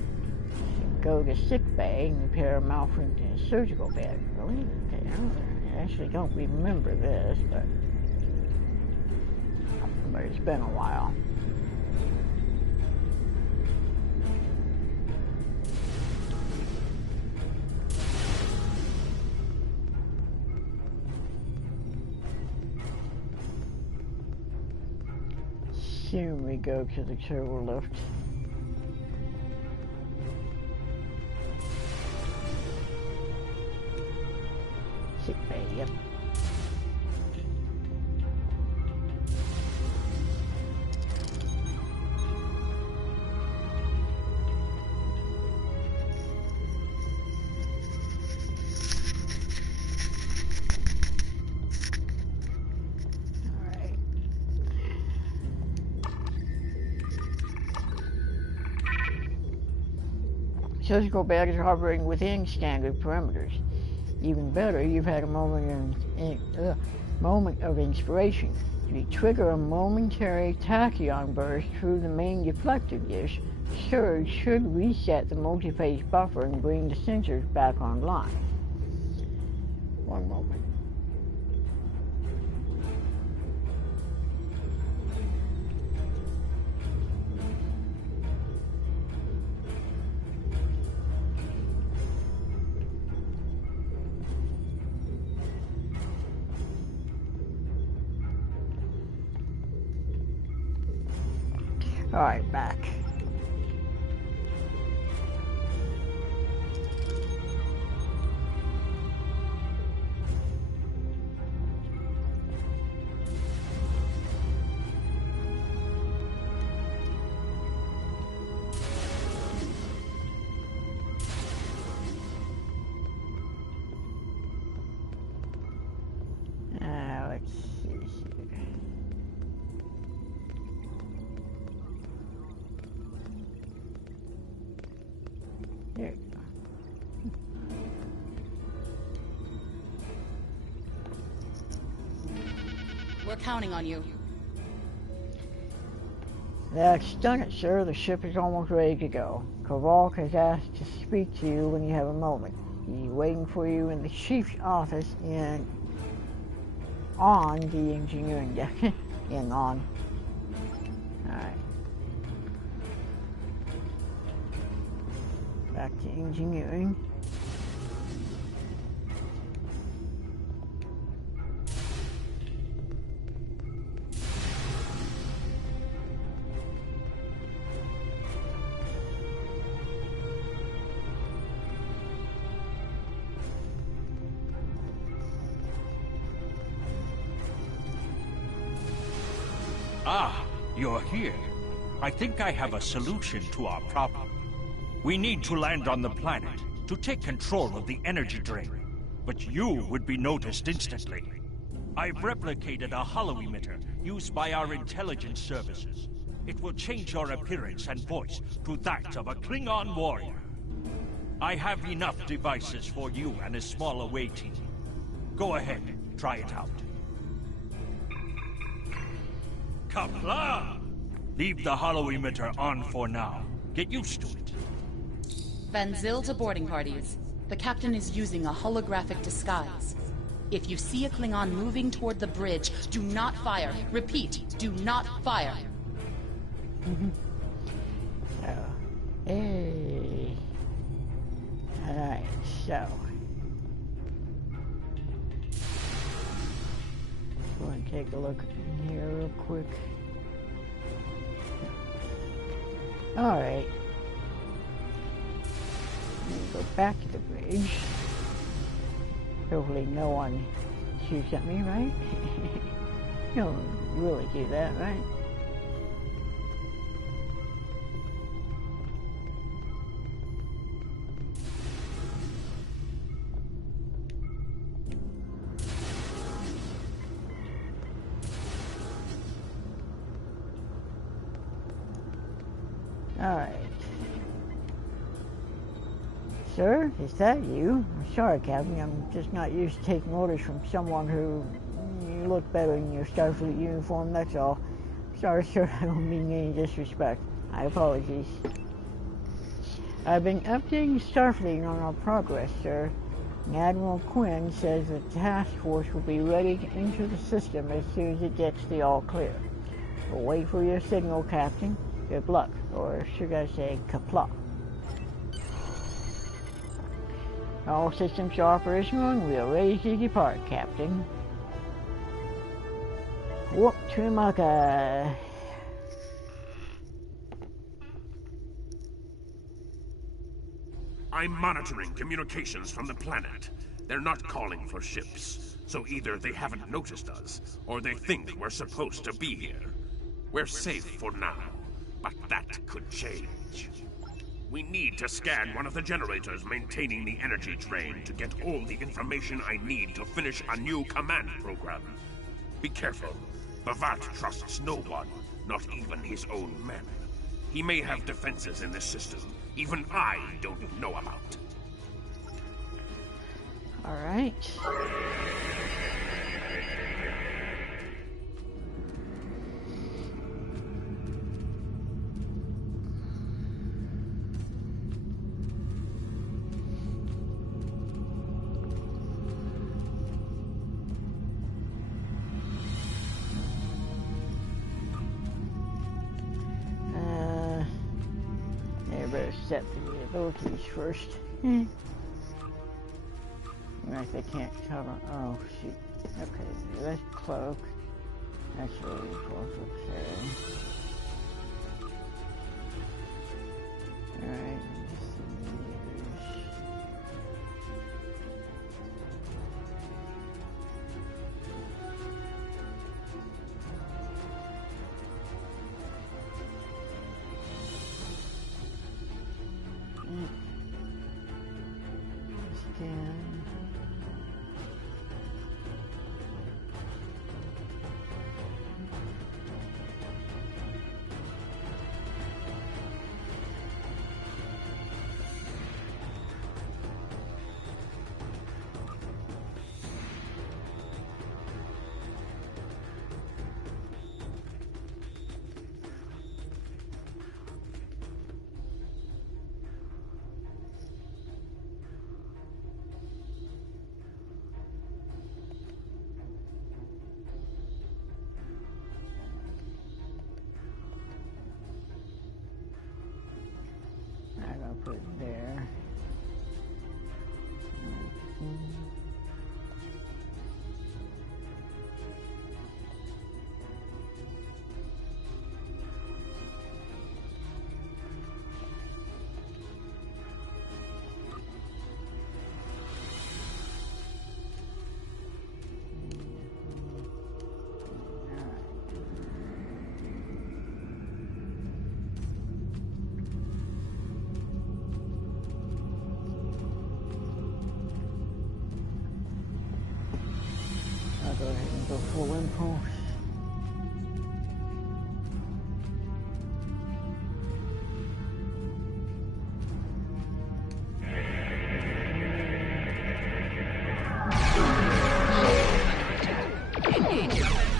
Go to sick bay and repair a malfunctioning surgical bed. Really? Okay, I actually don't remember this, but it's been a while. Soon we go to the turbo lift. Sick bay, yep. Alright. Surgical bag is hovering within standard parameters. Even better, you've had a moment of inspiration. If you trigger a momentary tachyon burst through the main deflector dish, the surge should reset the multi-phase buffer and bring the sensors back online. One moment. All right, back. Let's see here. We're counting on you. That's done it, sir. The ship is almost ready to go. Kavalk has asked to speak to you when you have a moment. He's waiting for you in the chief's office on the engineering deck. Alright. Back to engineering. Ah, you're here. I think I have a solution to our problem. We need to land on the planet to take control of the energy drain. But you would be noticed instantly. I've replicated a holo-emitter used by our intelligence services. It will change your appearance and voice to that of a Klingon warrior. I have enough devices for you and a small away team. Go ahead, try it out. Kapla! Leave the holo-emitter on for now. Get used to it. Van Zyl to boarding parties. The captain is using a holographic disguise. If you see a Klingon moving toward the bridge, do not fire. Repeat, do not fire. Hey. Alright, so. Go and take a look in here real quick. Alright. Go back to the bridge. Hopefully no one shoots at me, right? You don't really do that, right? Alright. Sir, is that you? I'm sorry, Captain. I'm just not used to taking orders from someone who... You look better in your Starfleet uniform, that's all. Sorry, sir. I don't mean any disrespect. My apologies. I've been updating Starfleet on our progress, sir. And Admiral Quinn says the task force will be ready to enter the system as soon as it gets the all-clear. We'll wait for your signal, Captain. Good luck, or should I say, kapla. All systems are operational and we are ready to depart, Captain. Warp to Maka. I'm monitoring communications from the planet. They're not calling for ships, so either they haven't noticed us, or they think we're supposed to be here. We're safe for now, but that could change. We need to scan one of the generators maintaining the energy drain to get all the information I need to finish a new command program. Be careful. Bavat trusts no one, not even his own men. He may have defenses in this system even I don't know about. All right. Set the abilities first. If they can't cover. Oh shoot. Okay, that's cloak. That's really close. Okay. Alright. it there. I'll go ahead and go full impulse. Engage weapons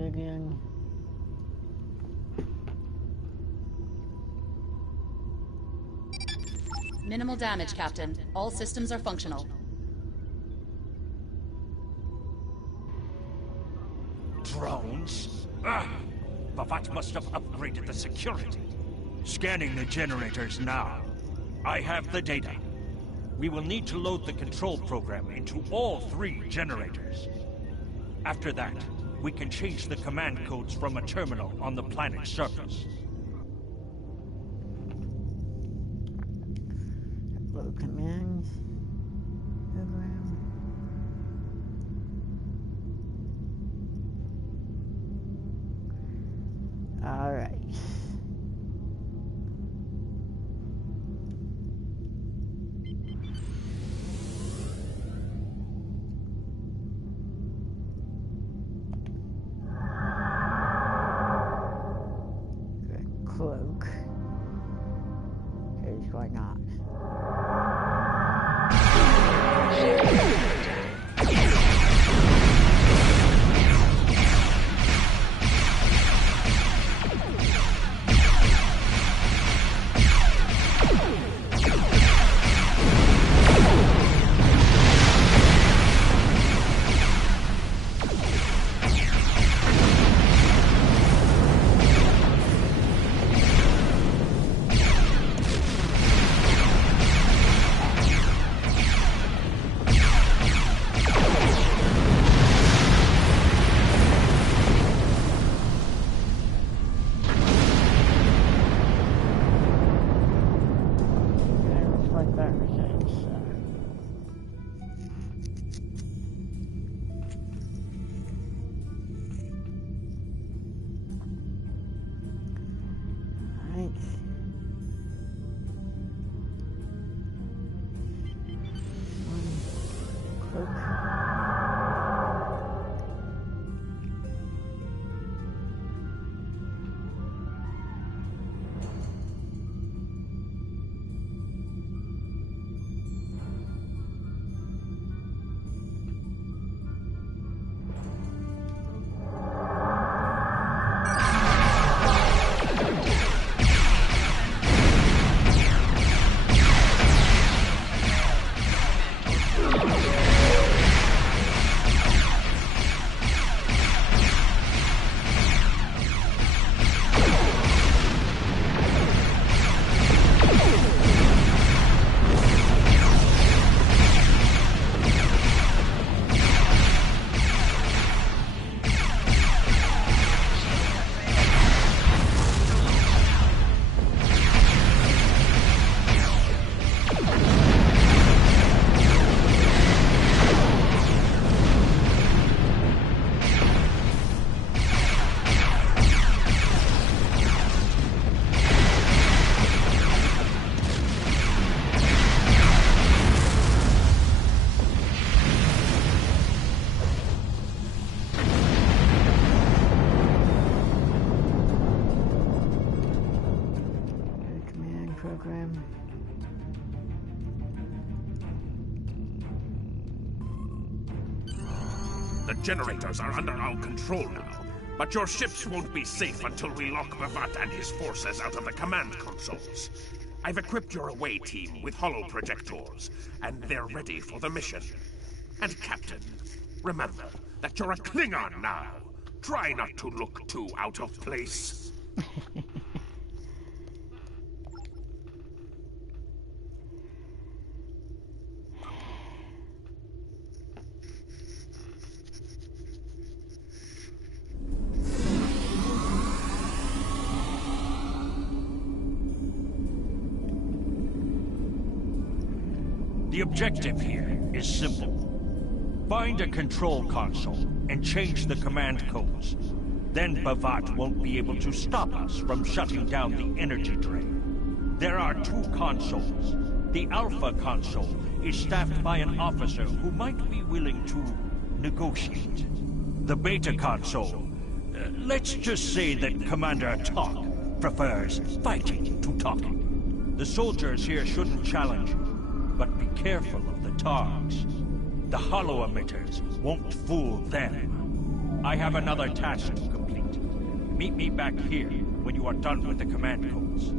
and again. Minimal damage, Captain. All systems are functional. Drones? Ah! Bavat must have upgraded the security. Scanning the generators now. I have the data. We will need to load the control program into all 3 generators. After that, we can change the command codes from a terminal on the planet's surface. Upload commands. Program. All right. Cloak. Okay, why not? The generators are under our control now, but your ships won't be safe until we lock Bavat and his forces out of the command consoles. I've equipped your away team with holo projectors, and they're ready for the mission. And Captain, remember that you're a Klingon now. Try not to look too out of place. The objective here is simple. Find a control console and change the command codes. Then Bavat won't be able to stop us from shutting down the energy drain. There are 2 consoles. The Alpha console is staffed by an officer who might be willing to negotiate. The Beta console, let's just say that Commander Talk prefers fighting to talking. The soldiers here shouldn't challenge you. But be careful of the Targs. The holo emitters won't fool them. I have another task to complete. Meet me back here when you are done with the command codes.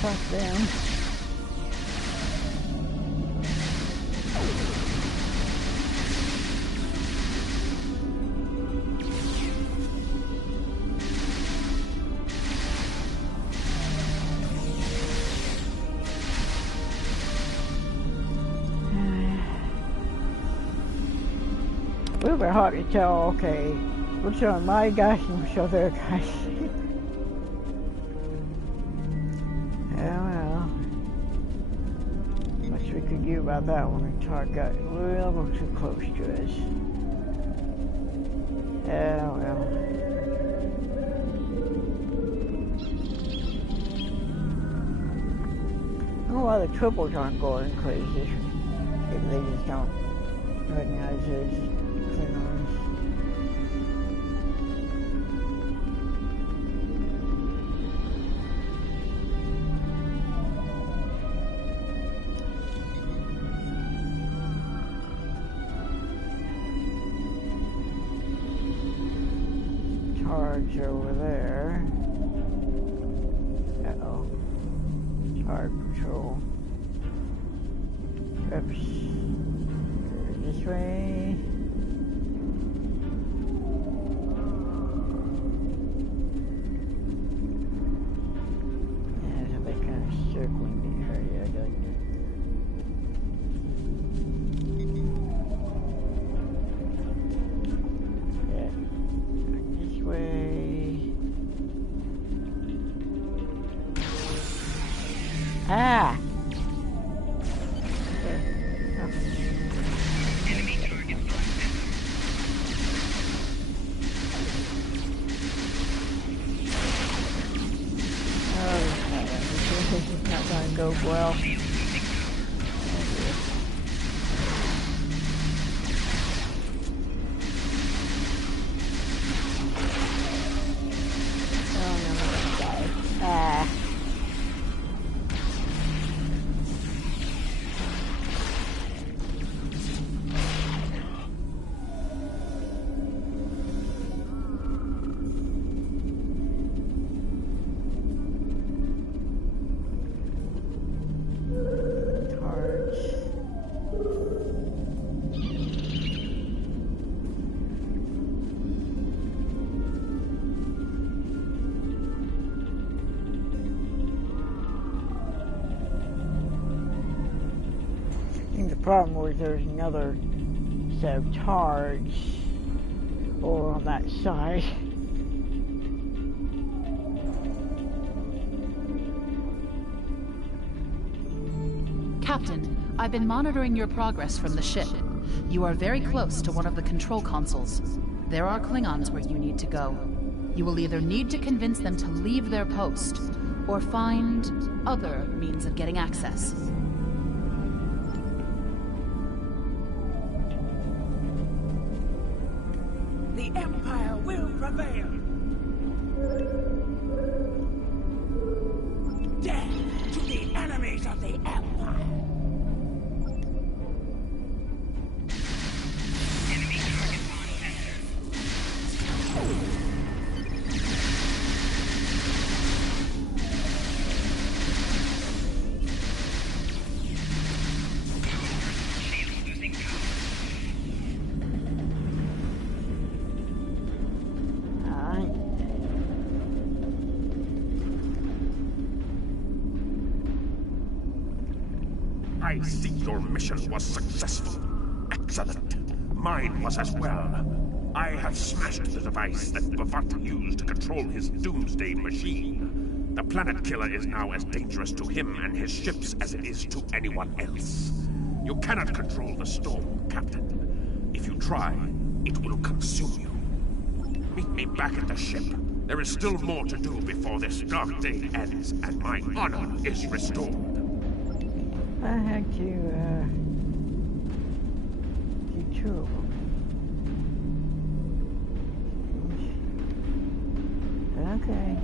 Fuck them. We were hard to tell, okay, what's on my guys and what's on their guys. We could do about that one until I got a little too close to us. Yeah, well. I don't know why the triples aren't going crazy. Maybe they just don't recognize it as Klingons. Over there. Uh-oh. Card patrol. Oops. This way. Yeah, so they kind of circling the area, doesn't it? Yeah. This way. Ah! This is not going to go well. Oh no, I'm gonna die. Ah. The problem was there's another set of tards over on that side. Captain, I've been monitoring your progress from the ship. You are very close to one of the control consoles. There are Klingons where you need to go. You will either need to convince them to leave their post, or find other means of getting access. The Empire will prevail! Death to the enemies of the Empire! Enemy target on center. Shield losing power. I see your mission was successful. Excellent. Mine was as well. I have smashed the device that Bavat used to control his doomsday machine. The planet killer is now as dangerous to him and his ships as it is to anyone else. You cannot control the storm, Captain. If you try, it will consume you. Meet me back at the ship. There is still more to do before this dark day ends and my honor is restored. I had to, do two of them. Okay.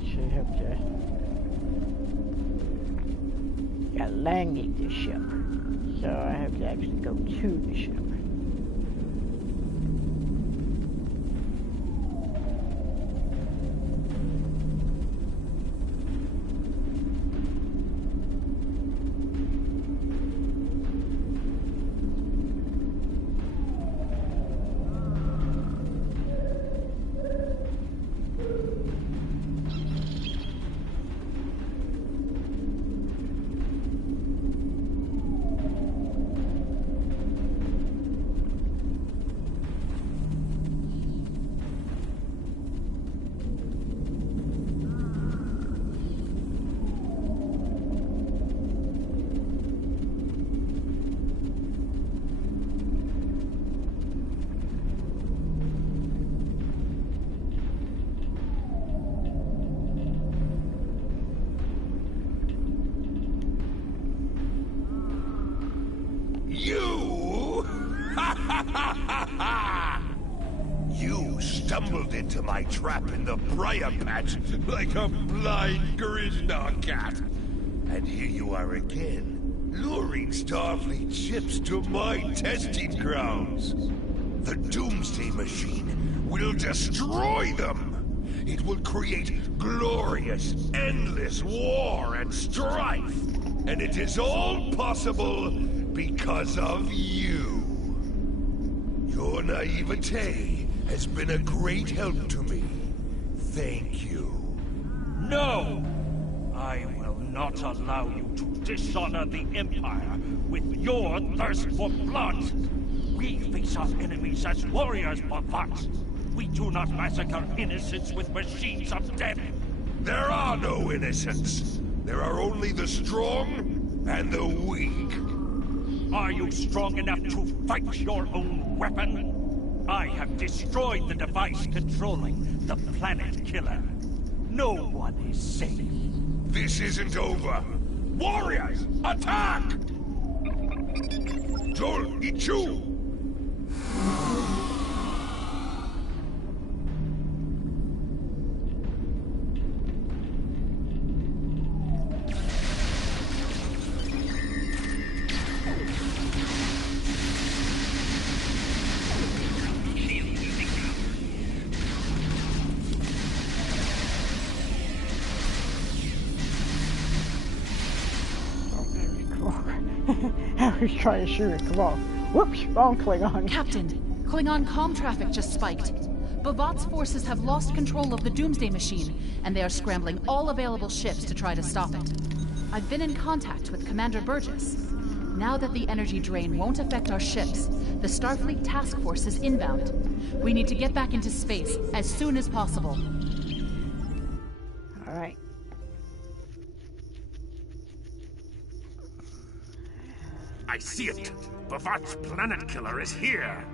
Actually have to landing the ship, so I have to actually go to the ship. You stumbled into my trap in the briar patch like a blind Grisnar cat. And here you are again, luring Starfleet ships to my testing grounds. The Doomsday Machine will destroy them. It will create glorious, endless war and strife. And it is all possible because of you. Your naivete has been a great help to me. Thank you. No! I will not allow you to dishonor the Empire with your thirst for blood. We face our enemies as warriors, Bovat. We do not massacre innocents with machines of death. There are no innocents. There are only the strong and the weak. Are you strong enough to fight your own weapon? I have destroyed the device controlling the planet killer. No one is safe. This isn't over. Warriors, attack! Joel, Ichu! I was trying to shoot it. Come on. Whoops, wrong Klingon. Captain, Klingon comm traffic just spiked. Bavat's forces have lost control of the Doomsday Machine, and they are scrambling all available ships to try to stop it. I've been in contact with Commander Burgess. Now that the energy drain won't affect our ships, the Starfleet task force is inbound. We need to get back into space as soon as possible. All right. I see it. Bavat's planet killer is here.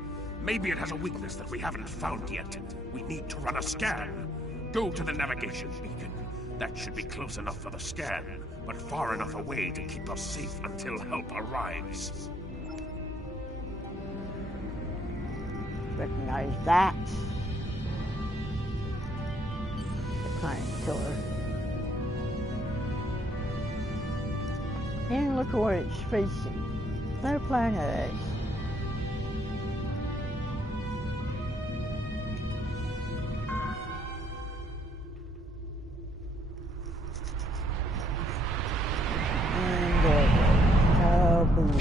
Maybe it has a weakness that we haven't found yet. We need to run a scan. Go to the navigation beacon. That should be close enough for the scan, but far enough away to keep us safe until help arrives. Recognize that. The planet killer. And look at what it's facing. Their planet is. And there it goes. Kaboom.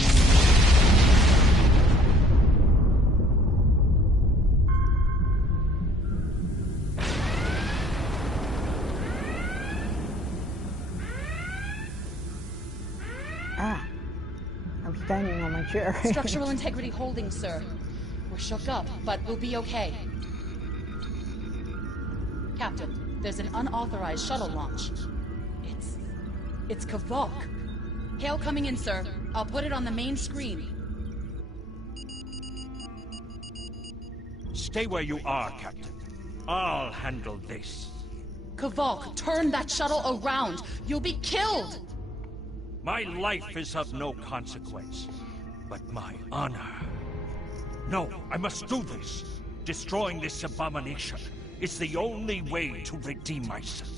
Ah. I'm standing on my chair. Structural integrity holding, sir. We're shook up, but we'll be okay. Captain, there's an unauthorized shuttle launch. It's Kavok. Hail coming in, sir. I'll put it on the main screen. Stay where you are, Captain. I'll handle this. Kavok, turn that shuttle around. You'll be killed! My life is of no consequence, but my honor. No, I must do this. Destroying this abomination is the only way to redeem myself.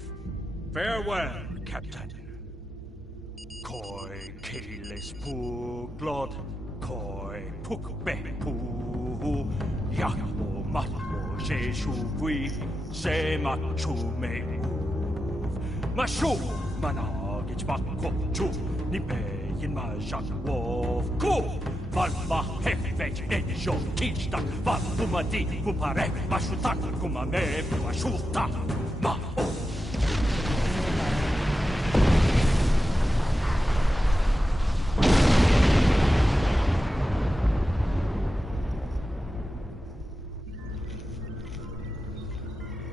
Farewell, Captain. Koi keles puglod, koi pukbe pu, yakmo matmo jeshuvui, se machume uv, mashu managich bakkochu, nipe in ma jakwo ku, valma hefe enjo tista, valumadi kupare, mashutak kumame mashuta, ma o.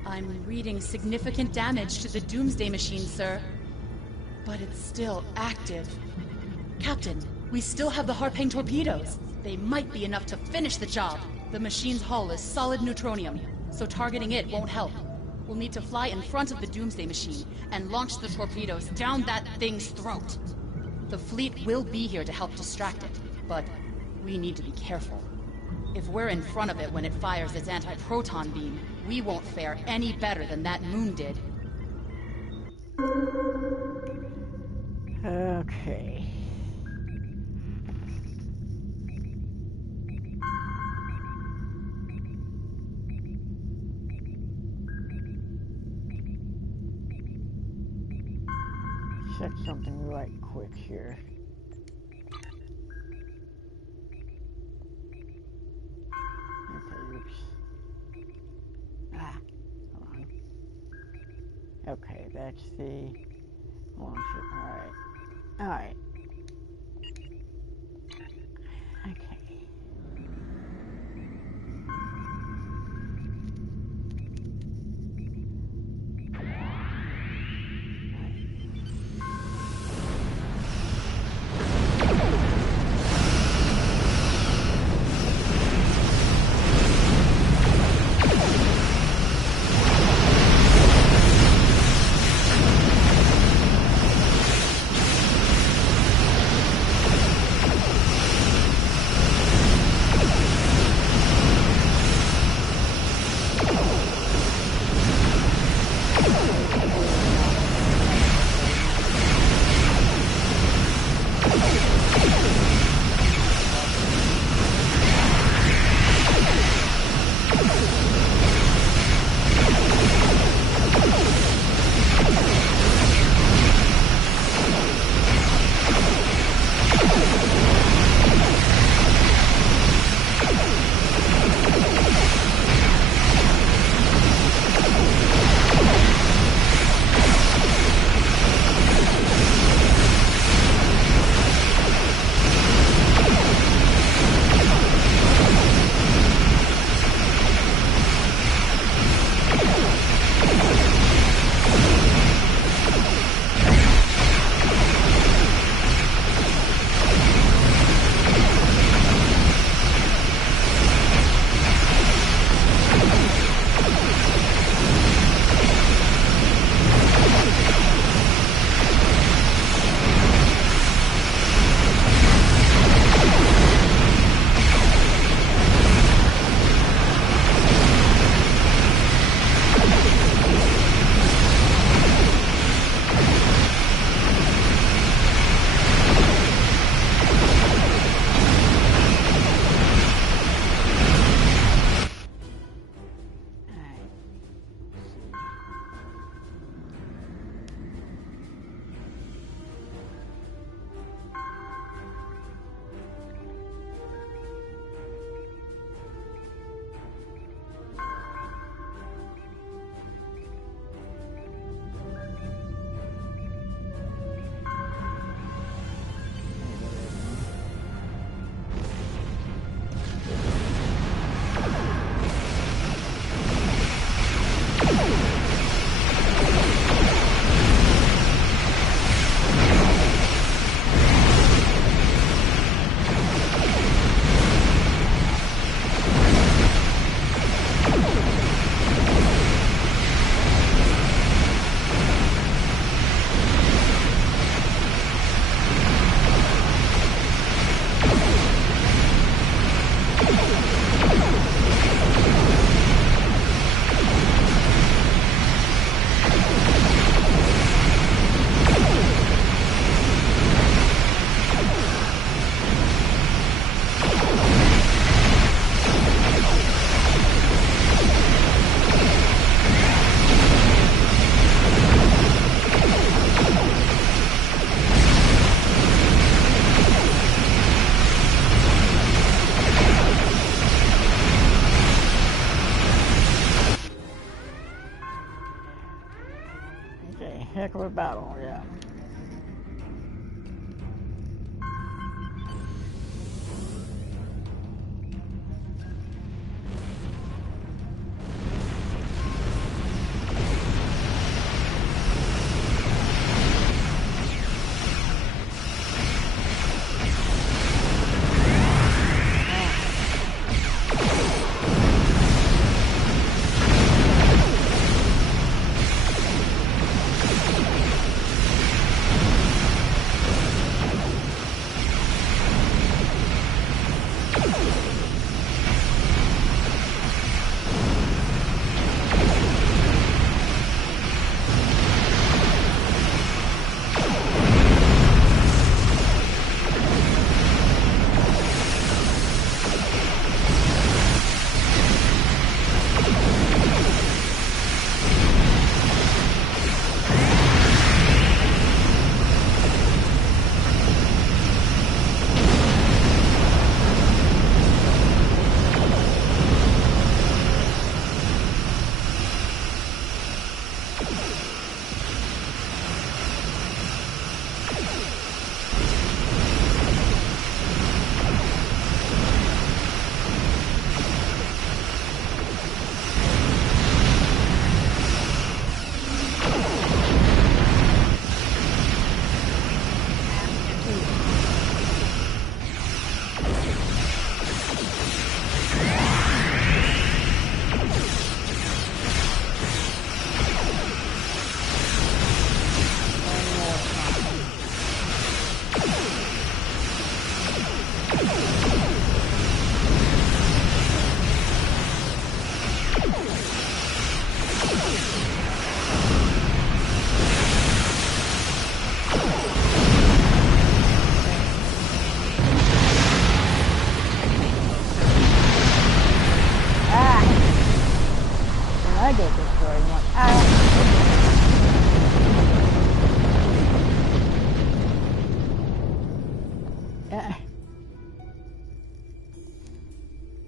I'm reading significant damage to the Doomsday Machine, sir. But it's still active. Captain, we still have the Harpang torpedoes. They might be enough to finish the job. The machine's hull is solid neutronium, so targeting it won't help. We'll need to fly in front of the Doomsday Machine and launch the torpedoes down that thing's throat. The fleet will be here to help distract it, but we need to be careful. If we're in front of it when it fires its anti-proton beam, we won't fare any better than that moon did. Okay. Check something right quick here. Okay, oops. Hold on. Okay, that's the launcher. Alright. Okay. Heck of a battle, yeah.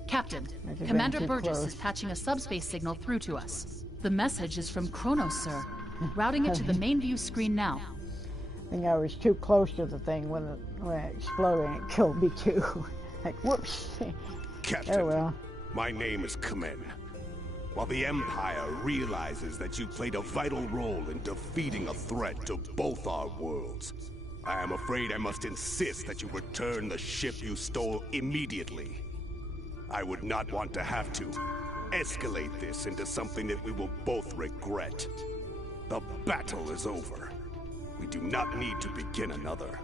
Captain, That's a Commander bit too Burgess close. is patching a subspace signal through to us. The message is from Kronos, sir. Routing it to the main view screen now. I think I was too close to the thing when it exploded and it killed me too. Like, whoops. Captain, Oh well. my name is Kamen. While the Empire realizes that you played a vital role in defeating a threat to both our worlds, I am afraid I must insist that you return the ship you stole immediately. I would not want to have to escalate this into something that we will both regret. The battle is over. We do not need to begin another.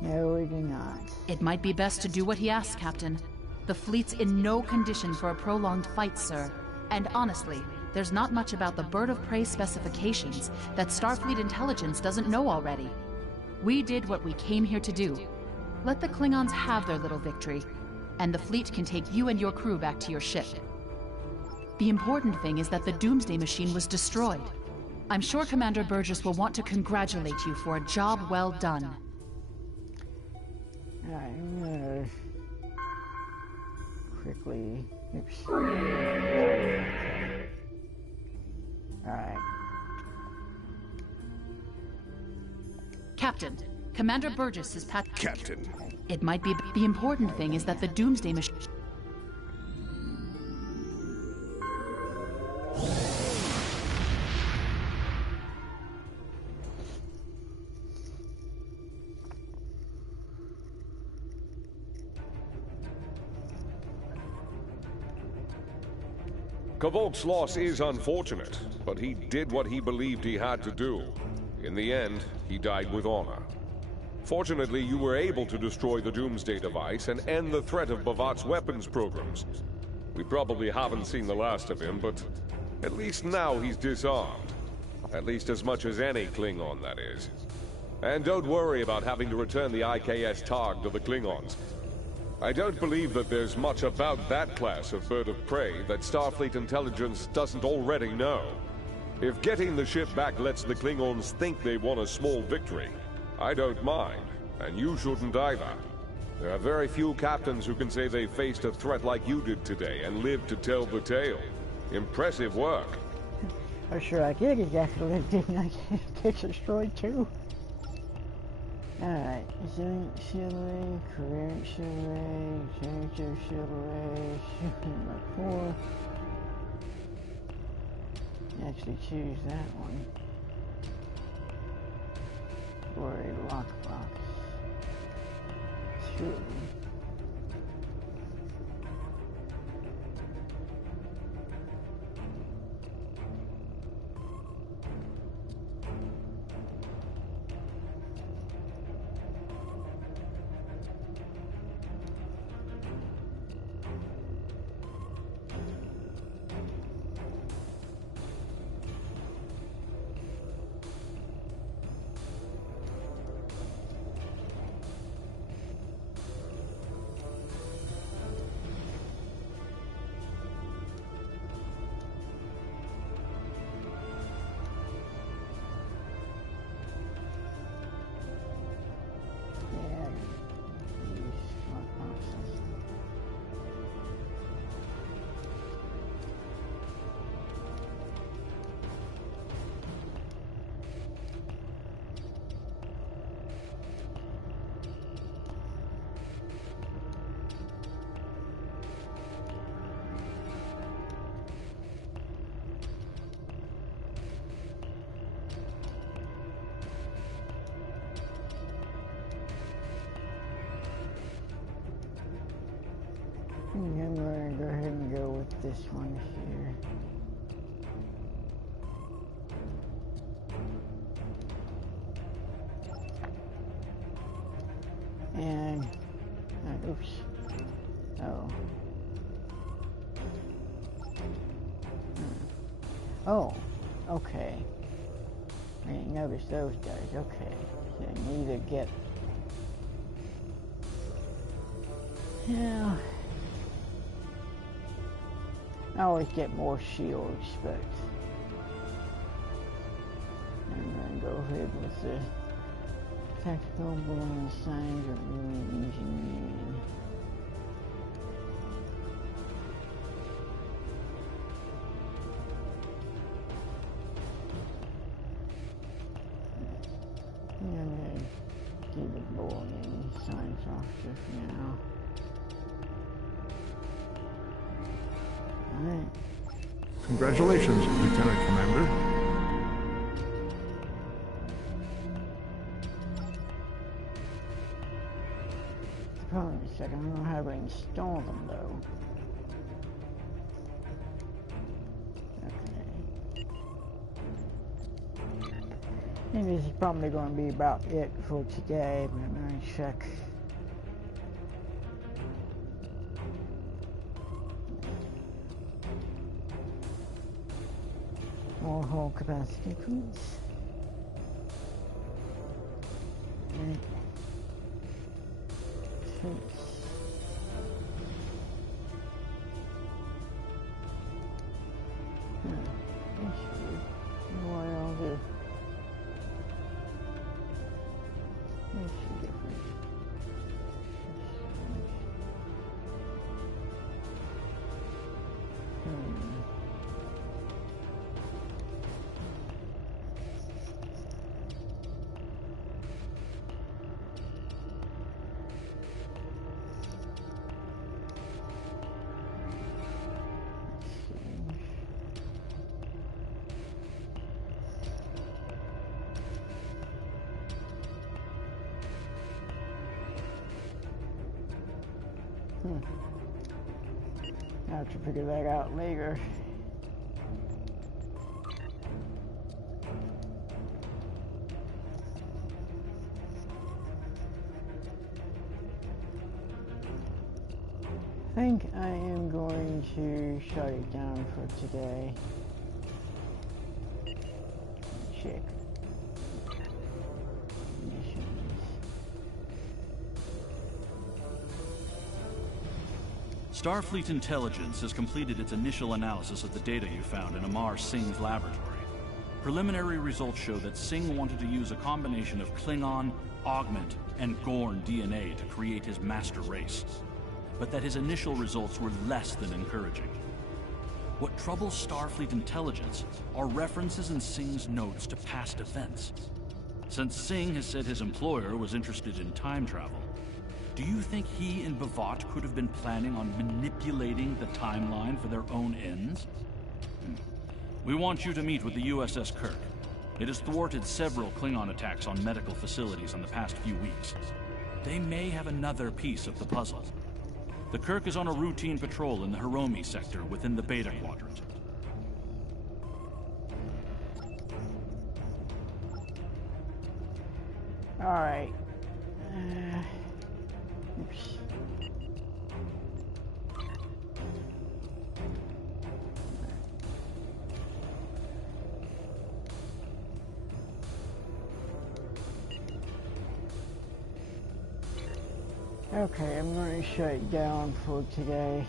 No, we do not. It might be best to do what he asks, Captain. The fleet's in no condition for a prolonged fight, sir. And honestly, there's not much about the Bird of Prey specifications that Starfleet intelligence doesn't know already. We did what we came here to do. Let the Klingons have their little victory, and the fleet can take you and your crew back to your ship. The important thing is that the Doomsday Machine was destroyed. I'm sure Commander Burgess will want to congratulate you for a job well done. Alright, I'm gonna quickly. Oops. Alright. Captain, Commander Burgess is Captain. It might be. The important thing is that the Doomsday Machine. Kavok's loss is unfortunate, but he did what he believed he had to do. In the end, he died with honor. Fortunately, you were able to destroy the Doomsday device and end the threat of Bavat's weapons programs. We probably haven't seen the last of him, but at least now he's disarmed. At least as much as any Klingon, that is. And don't worry about having to return the IKS Targ to the Klingons. I don't believe that there's much about that class of bird of prey that Starfleet intelligence doesn't already know. If getting the ship back lets the Klingons think they won a small victory, I don't mind, and you shouldn't either. There are very few captains who can say they faced a threat like you did today and lived to tell the tale. Impressive work. I'm sure I did exactly, didn't I? Get destroyed too. Alright, Zinc Shield Array, Career Shield Array, Generator Shield Array, Shield Mark 4. Actually choose that one. Or a lockbox. True. I'm going to go ahead and go with this one here. And, oops. Oh. Oh, okay. I didn't notice those guys. Okay. So I need to get... Yeah. I always get more shields, but I'm going to go ahead with the tactical balloon signs are really using officer for now. Alright. Congratulations, Lieutenant Commander. Hold on a second, I don't know how to install them though. Okay. I think this is probably going to be about it for today, but I'm going to check. More hull capacity, please. Right. I have to figure that out later. I think I am going to shut it down for today. Check. Starfleet Intelligence has completed its initial analysis of the data you found in Amar Singh's laboratory. Preliminary results show that Singh wanted to use a combination of Klingon, Augment, and Gorn DNA to create his master race, but that his initial results were less than encouraging. What troubles Starfleet Intelligence are references in Singh's notes to past events. Since Singh has said his employer was interested in time travel, do you think he and Bavat could have been planning on manipulating the timeline for their own ends? We want you to meet with the USS Kirk. It has thwarted several Klingon attacks on medical facilities in the past few weeks. They may have another piece of the puzzle. The Kirk is on a routine patrol in the Hiromi sector within the Beta Quadrant. All right. Oops. Okay, I'm going to shut it down for today.